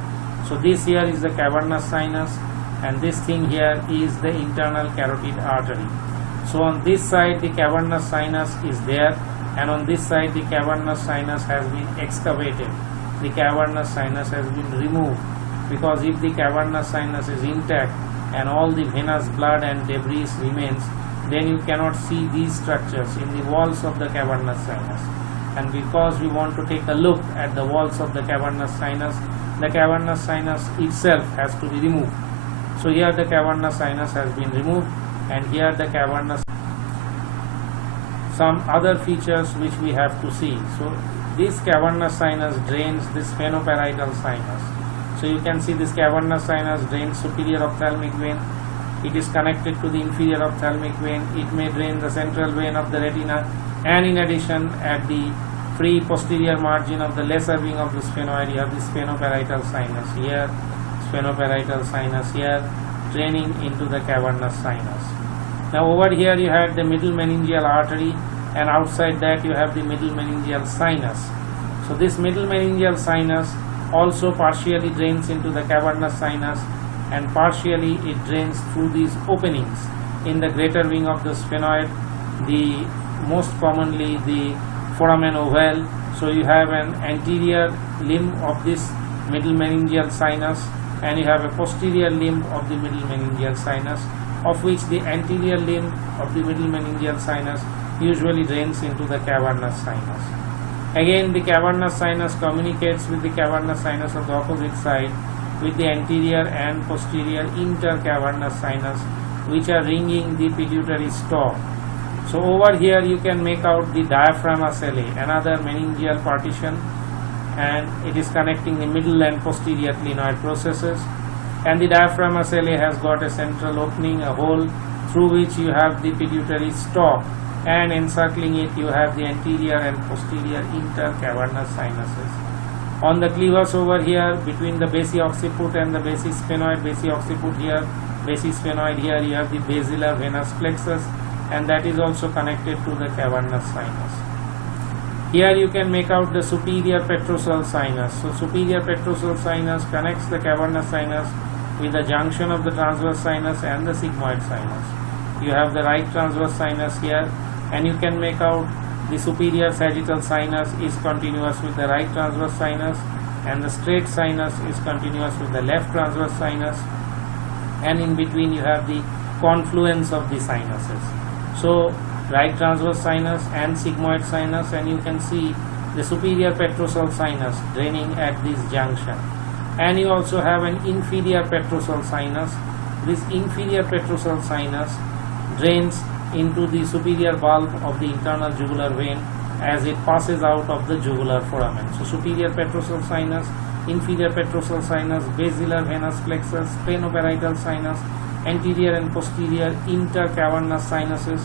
So this here is the cavernous sinus, and this thing here is the internal carotid artery. So on this side the cavernous sinus is there, and on this side the cavernous sinus has been excavated. The cavernous sinus has been removed, because if the cavernous sinus is intact and all the venous blood and debris remains, then you cannot see these structures in the walls of the cavernous sinus. And because we want to take a look at the walls of the cavernous sinus itself has to be removed. So here the cavernous sinus has been removed, and here the cavernous. Some other features which we have to see. So this cavernous sinus drains this sphenoparietal sinus. So you can see this cavernous sinus drains superior ophthalmic vein. It is connected to the inferior ophthalmic vein. It may drain the central vein of the retina, and in addition, at the free posterior margin of the lesser wing of the sphenoid, you have the sphenoparietal sinus here, sphenoparietal sinus here, draining into the cavernous sinus. Now over here you have the middle meningeal artery, and outside that you have the middle meningeal sinus. So this middle meningeal sinus also partially drains into the cavernous sinus, and partially it drains through these openings in the greater wing of the sphenoid, the most commonly the foramen ovale. So you have an anterior limb of this middle meningeal sinus, and you have a posterior limb of the middle meningeal sinus, of which the anterior limb of the middle meningeal sinus usually drains into the cavernous sinus. Again, the cavernous sinus communicates with the cavernous sinus of the opposite side with the anterior and posterior intercavernous sinus, which are ringing the pituitary stalk. So over here you can make out the diaphragm ocelli, another meningeal partition, and it is connecting the middle and posterior clinoid processes. And the diaphragm ocelli has got a central opening, a hole through which you have the pituitary stalk, and encircling it you have the anterior and posterior intercavernous sinuses. On the cleavus over here, between the basi-occiput and the basi-sphenoid, basi-occiput here, basi-sphenoid here, you have the basilar venous plexus, and that is also connected to the cavernous sinus. Here you can make out the superior Petrocell sinus. So superior Petrocell sinus connects the cavernous sinus with the junction of the transverse sinus and the sigmoid sinus. You have the right transverse sinus here, and you can make out the superior sagittal sinus is continuous with the right transverse sinus, and the straight sinus is continuous with the left transverse sinus, and in between you have the confluence of the sinuses. So right transverse sinus and sigmoid sinus, and you can see the superior Petrocell sinus draining at this junction. And you also have an inferior Petrocell sinus. This inferior Petrocell sinus drains into the superior bulb of the internal jugular vein as it passes out of the jugular foramen. So superior Petrocell sinus, inferior Petrocell sinus, basilar venous plexus, sphenoparietal sinus, anterior and posterior intercavernous sinuses.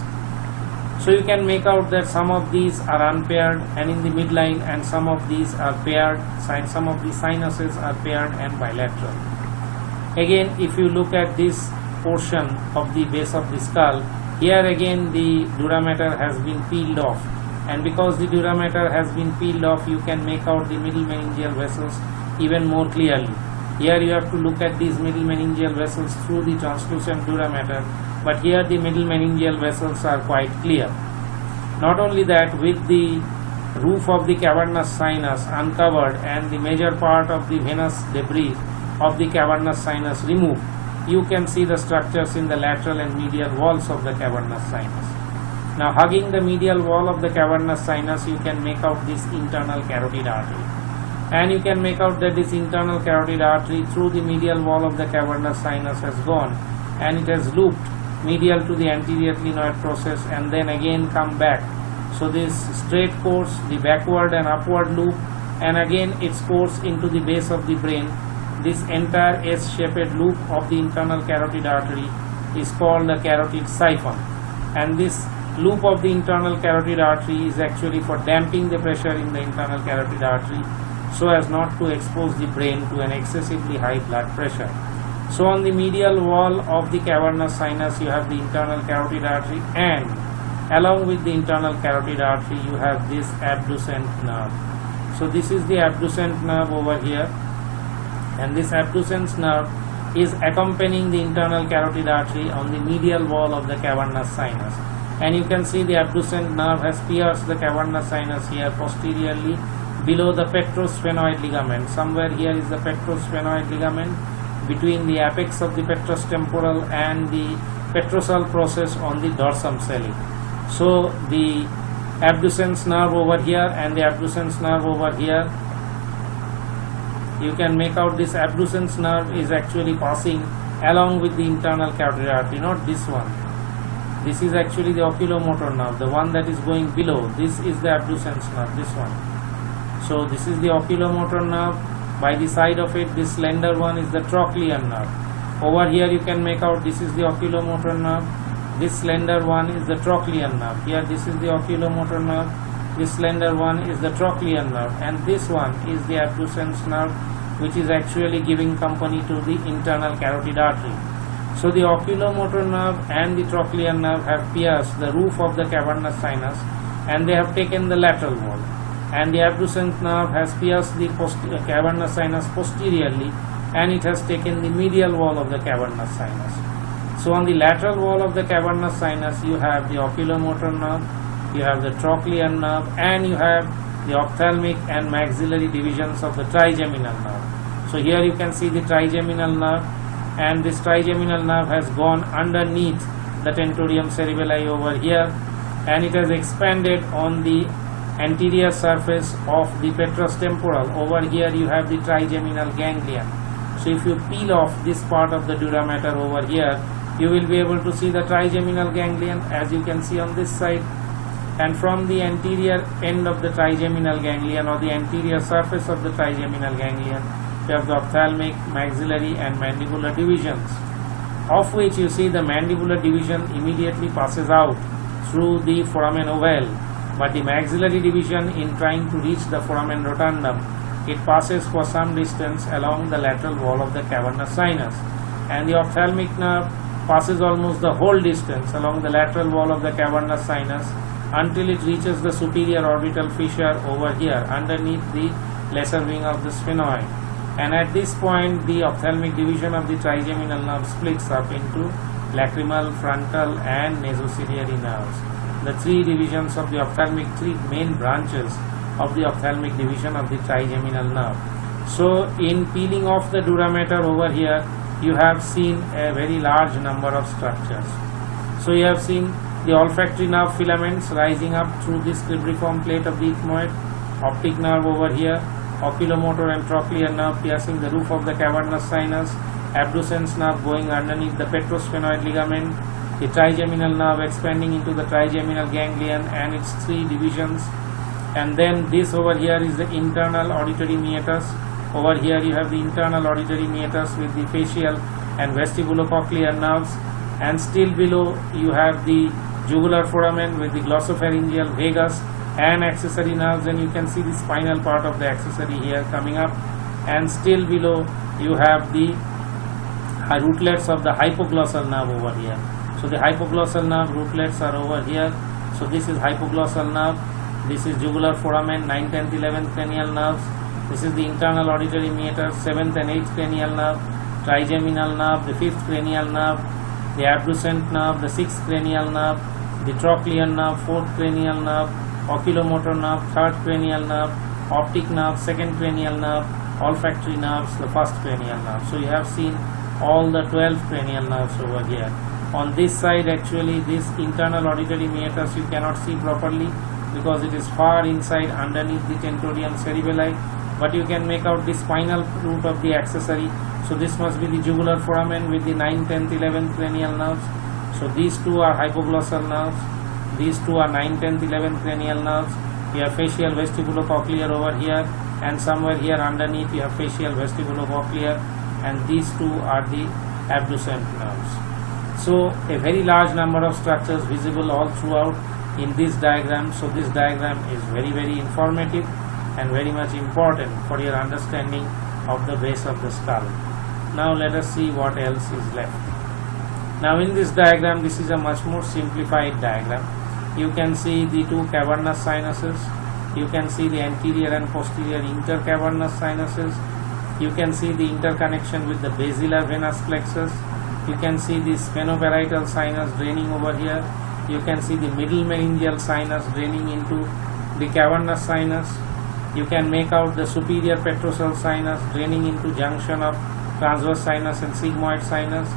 So you can make out that some of these are unpaired and in the midline, and some of these are paired, some of the sinuses are paired and bilateral. Again, if you look at this portion of the base of the skull, here again the Dura Mater has been peeled off, and because the Dura Mater has been peeled off, you can make out the middle meningeal vessels even more clearly. Here you have to look at these middle meningeal vessels through the translucent Dura Mater, but here the middle meningeal vessels are quite clear. Not only that, with the roof of the cavernous sinus uncovered and the major part of the venous debris of the cavernous sinus removed, you can see the structures in the lateral and medial walls of the cavernous sinus. Now, hugging the medial wall of the cavernous sinus, you can make out this internal carotid artery, and you can make out that this internal carotid artery through the medial wall of the cavernous sinus has gone, and it has looped medial to the anterior clinoid process and then again come back. So this straight course, the backward and upward loop, and again its course into the base of the brain, this entire S-shaped loop of the internal carotid artery is called the carotid siphon. And this loop of the internal carotid artery is actually for damping the pressure in the internal carotid artery so as not to expose the brain to an excessively high blood pressure. So on the medial wall of the cavernous sinus you have the internal carotid artery, and along with the internal carotid artery you have this abducent nerve. So this is the abducent nerve over here, and this abducent nerve is accompanying the internal carotid artery on the medial wall of the cavernous sinus. And you can see the abducent nerve has pierced the cavernous sinus here posteriorly below the petrosphenoid ligament. Somewhere here is the petrosphenoid ligament between the apex of the petrous temporal and the Petrocell process on the dorsum celli. So the abducens nerve over here and the abducens nerve over here, you can make out this abducens nerve is actually passing along with the internal carotid artery, not this one. This is actually the oculomotor nerve, the one that is going below. This is the abducens nerve, this one. So this is the oculomotor nerve. By the side of it, this slender one is the trochlear nerve. Over here you can make out this is the oculomotor nerve. This slender one is the trochlear nerve. Here this is the oculomotor nerve. This slender one is the trochlear nerve, and this one is the abducens nerve, which is actually giving company to the internal carotid artery. So the oculomotor nerve and the trochlear nerve have pierced the roof of the cavernous sinus, and they have taken the lateral wall. And the abducens nerve has pierced the cavernous sinus posteriorly, and it has taken the medial wall of the cavernous sinus. So on the lateral wall of the cavernous sinus, you have the oculomotor nerve, you have the trochlear nerve, and you have the ophthalmic and maxillary divisions of the trigeminal nerve. So here you can see the trigeminal nerve, and this trigeminal nerve has gone underneath the tentorium cerebelli over here, and it has expanded on the anterior surface of the petrous temporal. Over here you have the trigeminal ganglion. So if you peel off this part of the dura mater over here, you will be able to see the trigeminal ganglion, as you can see on this side. And from the anterior end of the trigeminal ganglion, or the anterior surface of the trigeminal ganglion, you have the ophthalmic, maxillary and mandibular divisions, of which you see the mandibular division immediately passes out through the foramen ovale, but the maxillary division, in trying to reach the foramen rotundum, it passes for some distance along the lateral wall of the cavernous sinus, and the ophthalmic nerve passes almost the whole distance along the lateral wall of the cavernous sinus until it reaches the superior orbital fissure over here underneath the lesser wing of the sphenoid. And at this point, the ophthalmic division of the trigeminal nerve splits up into lacrimal, frontal and nasociliary nerves. The three divisions of the ophthalmic, three main branches of the ophthalmic division of the trigeminal nerve. So in peeling off the dura mater over here, you have seen a very large number of structures. So you have seen the olfactory nerve filaments rising up through this cribriform plate of the ethmoid, optic nerve over here, oculomotor and trochlear nerve piercing the roof of the cavernous sinus, abducens nerve going underneath the petrosphenoid ligament, the trigeminal nerve expanding into the trigeminal ganglion and its three divisions, and then this over here is the internal auditory meatus. Over here you have the internal auditory meatus with the facial and vestibulocochlear nerves, and still below you have the jugular foramen with the glossopharyngeal vagus and accessory nerves, and you can see the spinal part of the accessory here coming up, and still below you have the rootlets of the hypoglossal nerve over here. So the hypoglossal nerve rootlets are over here. So this is hypoglossal nerve, this is jugular foramen, 9th, 10th, 11th cranial nerves, this is the internal auditory meatus, 7th and 8th cranial nerve, trigeminal nerve, the 5th cranial nerve, the abducent nerve, the 6th cranial nerve, the trochlear nerve, 4th cranial nerve, oculomotor nerve, 3rd cranial nerve, optic nerve, 2nd cranial nerve, olfactory nerves, the 1st cranial nerve. So you have seen all the 12 cranial nerves over here. On this side, actually this internal auditory meatus you cannot see properly because it is far inside underneath the tentorium cerebelli, but you can make out the spinal root of the accessory. So this must be the jugular foramen with the 9th, 10th, 11th cranial nerves. So these two are hypoglossal nerves, these two are 9th, 10th, 11th cranial nerves. You have facial vestibulocochlear over here, and somewhere here underneath you have facial vestibulocochlear, and these two are the abducent nerves. So a very large number of structures visible all throughout in this diagram. So this diagram is very, very informative and very much important for your understanding of the base of the skull. Now let us see what else is left. Now in this diagram, this is a much more simplified diagram. You can see the two cavernous sinuses, you can see the anterior and posterior intercavernous sinuses, you can see the interconnection with the basilar venous plexus, you can see the sphenoparietal sinus draining over here, you can see the middle meningeal sinus draining into the cavernous sinus, you can make out the superior petrocell sinus draining into junction of transverse sinus and sigmoid sinus,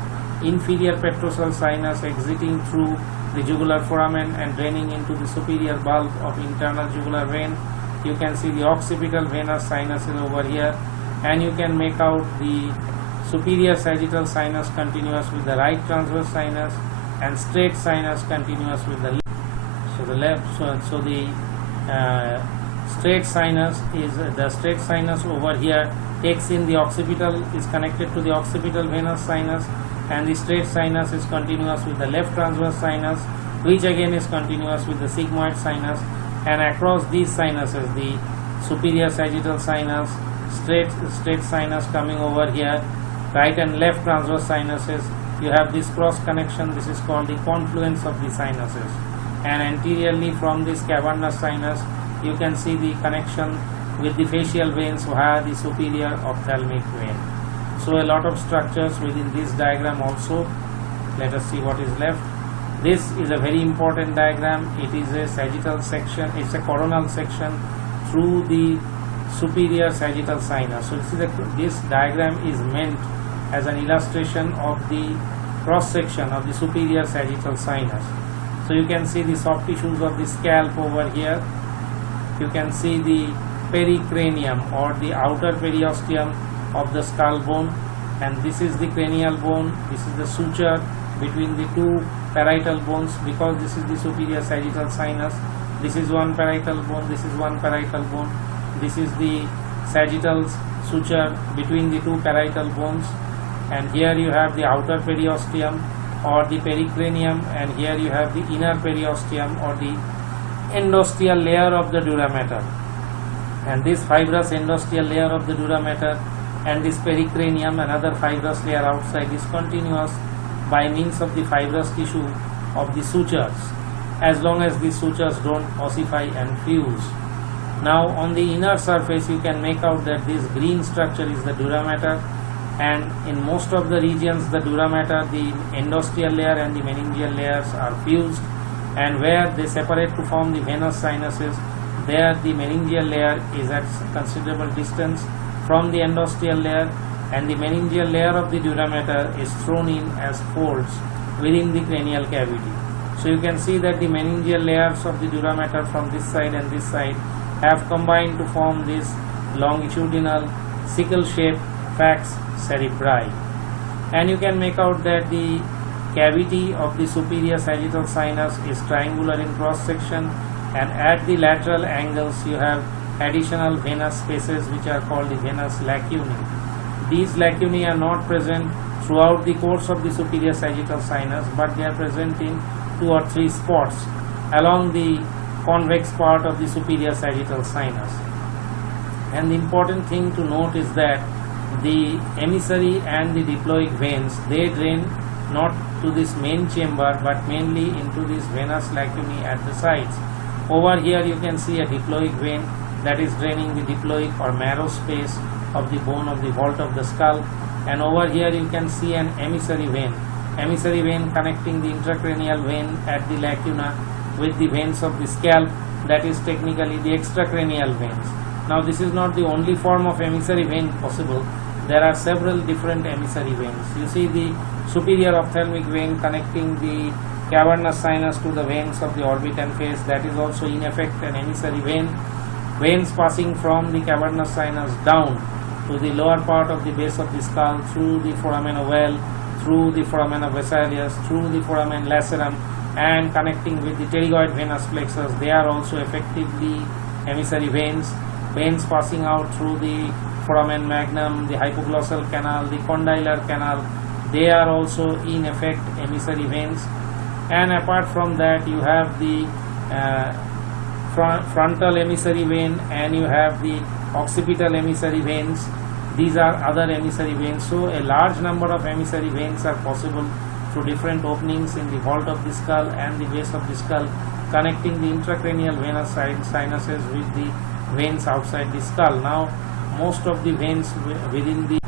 inferior petrocell sinus exiting through the jugular foramen and draining into the superior bulb of internal jugular vein. You can see the occipital venous sinuses over here, and you can make out the superior sagittal sinus continuous with the right transverse sinus, and straight sinus continuous with the left. So the left, so the straight sinus is the straight sinus over here takes in the occipital, is connected to the occipital venous sinus, and the straight sinus is continuous with the left transverse sinus, which again is continuous with the sigmoid sinus, and across these sinuses, the superior sagittal sinus, straight sinus coming over here, right and left transverse sinuses, you have this cross connection. This is called the confluence of the sinuses, and anteriorly from this cavernous sinus you can see the connection with the facial veins via the superior ophthalmic vein. So a lot of structures within this diagram also. Let us see what is left. This is a very important diagram. It is a sagittal section, it's a coronal section through the superior sagittal sinus. So this diagram is meant as an illustration of the cross section of the superior sagittal sinus. So you can see the soft tissues of the scalp over here. You can see the pericranium or the outer periosteum of the skull bone, and this is the cranial bone. This is the suture between the two parietal bones, because this is the superior sagittal sinus. This is one parietal bone, this is one parietal bone. This is the sagittal suture between the two parietal bones, and here you have the outer periosteum or the pericranium, and here you have the inner periosteum or the endosteal layer of the dura mater. And this fibrous endosteal layer of the dura mater and this pericranium, another fibrous layer outside, is continuous by means of the fibrous tissue of the sutures, as long as these sutures don't ossify and fuse. Now on the inner surface you can make out that this green structure is the dura mater, and in most of the regions the dura mater, the endosteal layer and the meningeal layers are fused, and where they separate to form the venous sinuses, there the meningeal layer is at considerable distance from the endosteal layer, and the meningeal layer of the dura mater is thrown in as folds within the cranial cavity. So you can see that the meningeal layers of the dura mater from this side and this side have combined to form this longitudinal sickle-shaped falx cerebri. And you can make out that the cavity of the superior sagittal sinus is triangular in cross section, and at the lateral angles you have additional venous spaces which are called the venous lacunae. These lacunae are not present throughout the course of the superior sagittal sinus, but they are present in 2 or 3 spots along the convex part of the superior sagittal sinus. And the important thing to note is that the emissary and the diploic veins, they drain not to this main chamber but mainly into this venous lacunae at the sides. Over here you can see a diploic vein that is draining the diploic or marrow space of the bone of the vault of the skull, and over here you can see an emissary vein connecting the intracranial vein at the lacuna with the veins of the scalp, that is technically the extracranial veins. Now this is not the only form of emissary vein possible. There are several different emissary veins. You see the superior ophthalmic vein connecting the cavernous sinus to the veins of the orbitant face, that is also in effect an emissary vein. Veins passing from the cavernous sinus down to the lower part of the base of the skull, through the foramen ovale, through the foramen vesicalis, through the foramen lacerum, and connecting with the pterygoid venous plexus. They are also effectively emissary veins. Veins passing out through the foramen magnum, the hypoglossal canal, the condylar canal, they are also in effect emissary veins. And apart from that you have the frontal emissary vein, and you have the occipital emissary veins. These are other emissary veins. So a large number of emissary veins are possible through different openings in the vault of the skull and the base of the skull, connecting the intracranial venous sinuses with the veins outside the skull. Now most of the veins within the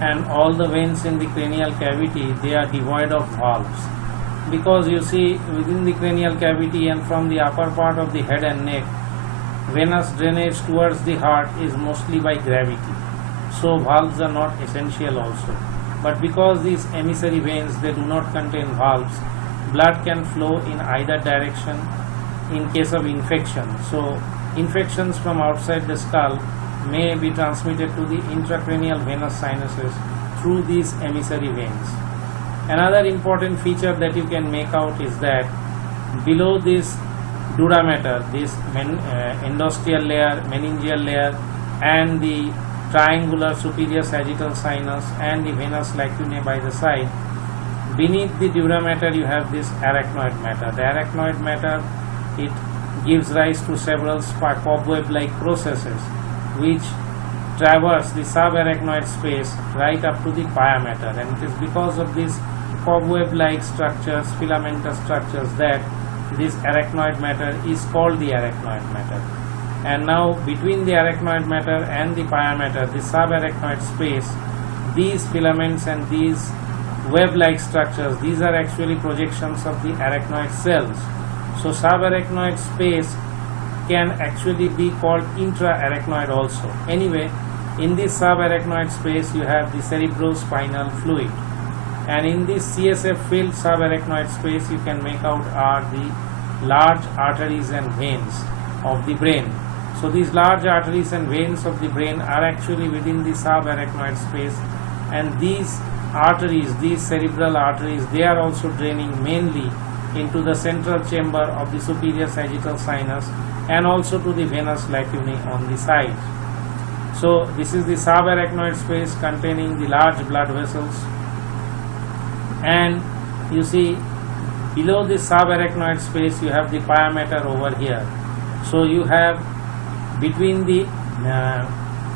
and all the veins in the cranial cavity, they are devoid of valves, because you see within the cranial cavity and from the upper part of the head and neck, venous drainage towards the heart is mostly by gravity, so valves are not essential also. But because these emissary veins, they do not contain valves, blood can flow in either direction in case of infection. So infections from outside the skull may be transmitted to the intracranial venous sinuses through these emissary veins. Another important feature that you can make out is that below this Dura Mater, this endosteal layer, meningeal layer, and the triangular superior sagittal sinus and the venous lacunae by the side, beneath the Dura Mater you have this arachnoid matter. The arachnoid matter, it gives rise to several cobweb-like processes which traverse the subarachnoid space right up to the pia mater, and it is because of these cobweb-like structures, filamentous structures, that this arachnoid matter is called the arachnoid matter. And now between the arachnoid matter and the pia mater, the subarachnoid space, these filaments and these web-like structures, these are actually projections of the arachnoid cells. So subarachnoid space can actually be called intra-arachnoid also. Anyway, in this subarachnoid space you have the cerebrospinal fluid, and in this CSF filled subarachnoid space you can make out are the large arteries and veins of the brain. So these large arteries and veins of the brain are actually within the subarachnoid space, and these arteries, these cerebral arteries, they are also draining mainly into the central chamber of the superior sagittal sinus and also to the venous lacunae on the side. So this is the subarachnoid space containing the large blood vessels, and you see below the subarachnoid space you have the pia mater over here. So you have between the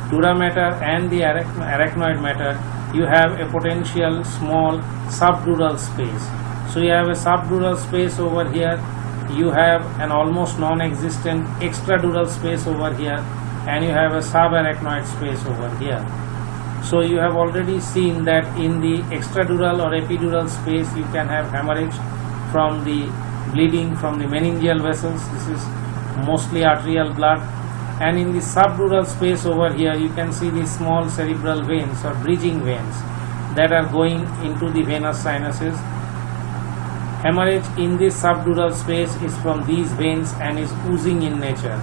Dura Mater and the arachnoid mater you have a potential small subdural space. So you have a subdural space over here, you have an almost non-existent extradural space over here, and you have a subarachnoid space over here. So you have already seen that in the extradural or epidural space you can have hemorrhage from the bleeding from the meningeal vessels. This is mostly arterial blood. And in the subdural space over here you can see the small cerebral veins or bridging veins that are going into the venous sinuses. Hemorrhage in this subdural space is from these veins and is oozing in nature,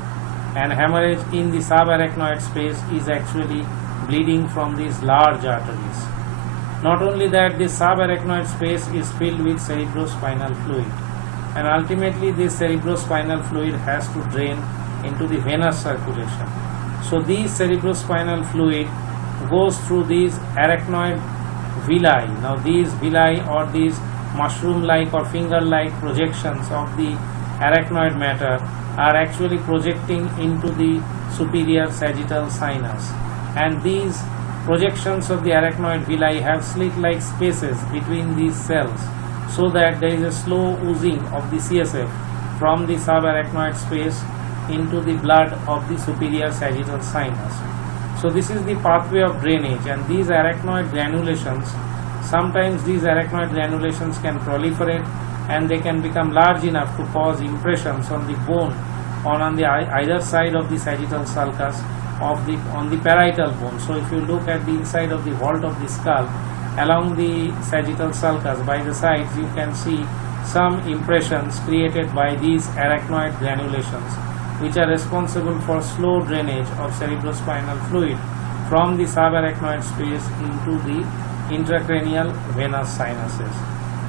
and hemorrhage in the subarachnoid space is actually bleeding from these large arteries. Not only that, this subarachnoid space is filled with cerebrospinal fluid, and ultimately this cerebrospinal fluid has to drain into the venous circulation. So these cerebrospinal fluid goes through these arachnoid villi. Now these villi or these mushroom-like or finger-like projections of the arachnoid matter are actually projecting into the superior sagittal sinus, and these projections of the arachnoid villi have slit-like spaces between these cells, so that there is a slow oozing of the CSF from the subarachnoid space into the blood of the superior sagittal sinus. So this is the pathway of drainage, and these arachnoid granulations, sometimes these arachnoid granulations can proliferate and they can become large enough to cause impressions on the bone on the either side of the sagittal sulcus on the parietal bone. So if you look at the inside of the vault of the skull along the sagittal sulcus by the sides, you can see some impressions created by these arachnoid granulations, which are responsible for slow drainage of cerebrospinal fluid from the subarachnoid space into the intracranial venous sinuses.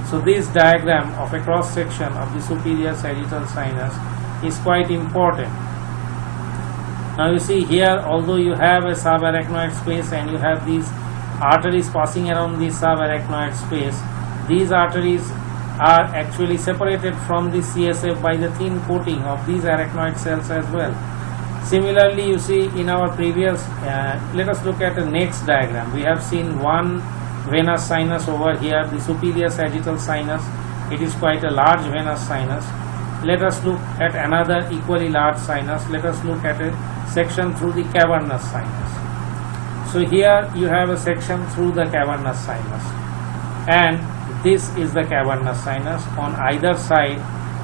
So this diagram of a cross section of the superior sagittal sinus is quite important. Now you see here, although you have a subarachnoid space and you have these arteries passing around the subarachnoid space, these arteries are actually separated from the CSF by the thin coating of these arachnoid cells as well. Similarly, you see in our previous, let us look at the next diagram. We have seen one venous sinus over here, the superior sagittal sinus. It is quite a large venous sinus. Let us look at another equally large sinus. Let us look at a section through the cavernous sinus. So here you have a section through the cavernous sinus, and this is the cavernous sinus on either side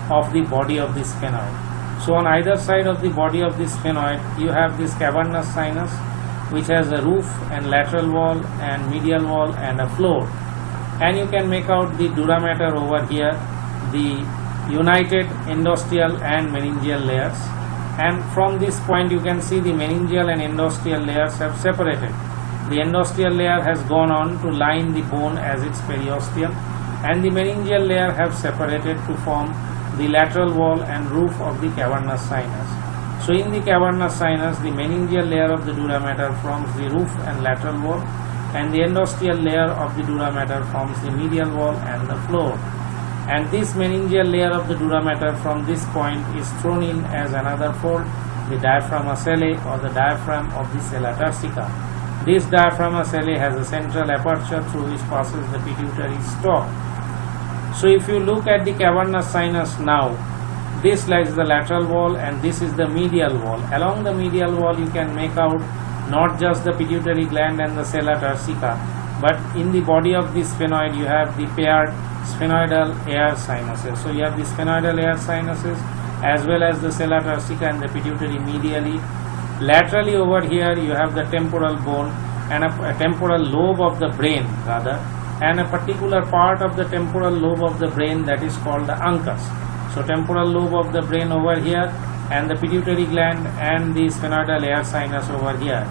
of the body of the sphenoid. So on either side of the body of the sphenoid you have this cavernous sinus, which has a roof and lateral wall and medial wall and a floor, and you can make out the Dura Mater over here, the united endosteal and meningeal layers, and from this point you can see the meningeal and endosteal layers have separated. The endosteal layer has gone on to line the bone as its periosteum, and the meningeal layer have separated to form the lateral wall and roof of the cavernous sinus. So in the cavernous sinus, the meningeal layer of the dura mater forms the roof and lateral wall, and the endosteal layer of the dura mater forms the medial wall and the floor. And this meningeal layer of the dura mater from this point is thrown in as another fold, the diaphragm ocelli or the diaphragm of the sella turcica. This diaphragm ocelli has a central aperture through which passes the pituitary stalk. So if you look at the cavernous sinus now, this lies the lateral wall and this is the medial wall. Along the medial wall you can make out not just the pituitary gland and the sella turcica, but in the body of the sphenoid you have the paired sphenoidal air sinuses. So you have the sphenoidal air sinuses as well as the sella turcica and the pituitary medially. Laterally over here you have the temporal bone and a temporal lobe of the brain rather, and a particular part of the temporal lobe of the brain that is called the uncus. So temporal lobe of the brain over here and the pituitary gland and the sphenoidal air sinus over here.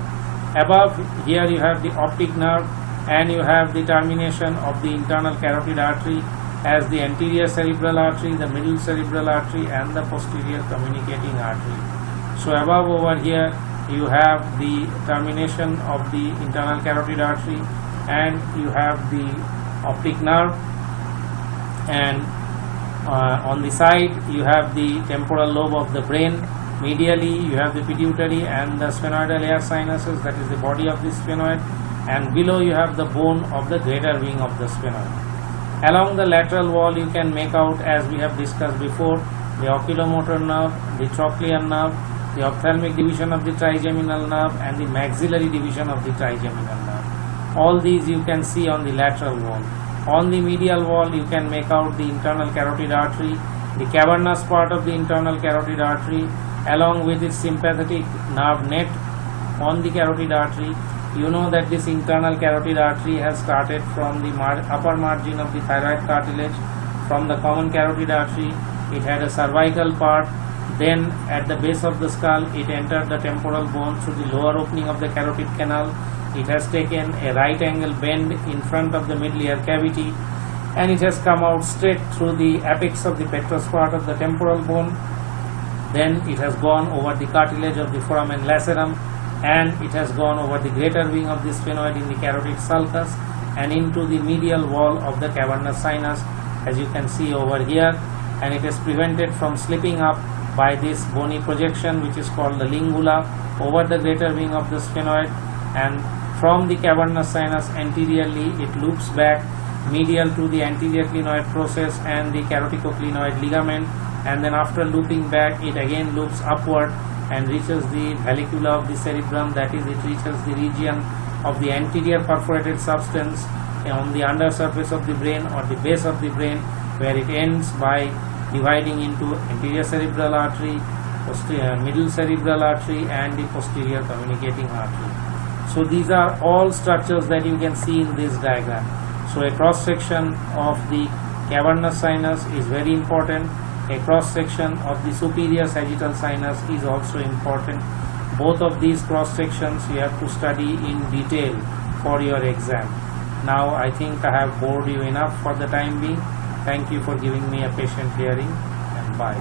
Above here you have the optic nerve and you have the termination of the internal carotid artery as the anterior cerebral artery, the middle cerebral artery and the posterior communicating artery. So above over here you have the termination of the internal carotid artery and you have the optic nerve, and on the side you have the temporal lobe of the brain. Medially you have the pituitary and the sphenoidal air sinuses, that is the body of the sphenoid, and below you have the bone of the greater wing of the sphenoid. Along the lateral wall you can make out, as we have discussed before, the oculomotor nerve, the trochlear nerve, the ophthalmic division of the trigeminal nerve and the maxillary division of the trigeminal nerve. All these you can see on the lateral wall. On the medial wall you can make out the internal carotid artery, the cavernous part of the internal carotid artery along with its sympathetic nerve net on the carotid artery. You know that this internal carotid artery has started from the upper margin of the thyroid cartilage. From the common carotid artery it had a cervical part, then at the base of the skull it entered the temporal bone through the lower opening of the carotid canal. It has taken a right angle bend in front of the middle ear cavity and it has come out straight through the apex of the petrous part of the temporal bone. Then it has gone over the cartilage of the foramen lacerum and it has gone over the greater wing of the sphenoid in the carotid sulcus and into the medial wall of the cavernous sinus, as you can see over here, and it is prevented from slipping up by this bony projection which is called the lingula over the greater wing of the sphenoid, and from the cavernous sinus anteriorly it loops back medial to the anterior clinoid process and the caroticoclinoid ligament, and then after looping back it again loops upward and reaches the vallecula of the cerebrum, that is, it reaches the region of the anterior perforated substance on the under surface of the brain or the base of the brain, where it ends by dividing into anterior cerebral artery, middle cerebral artery and the posterior communicating artery. So these are all structures that you can see in this diagram. So a cross section of the cavernous sinus is very important. A cross section of the superior sagittal sinus is also important. Both of these cross sections you have to study in detail for your exam. Now I think I have bored you enough for the time being. Thank you for giving me a patient hearing, and bye.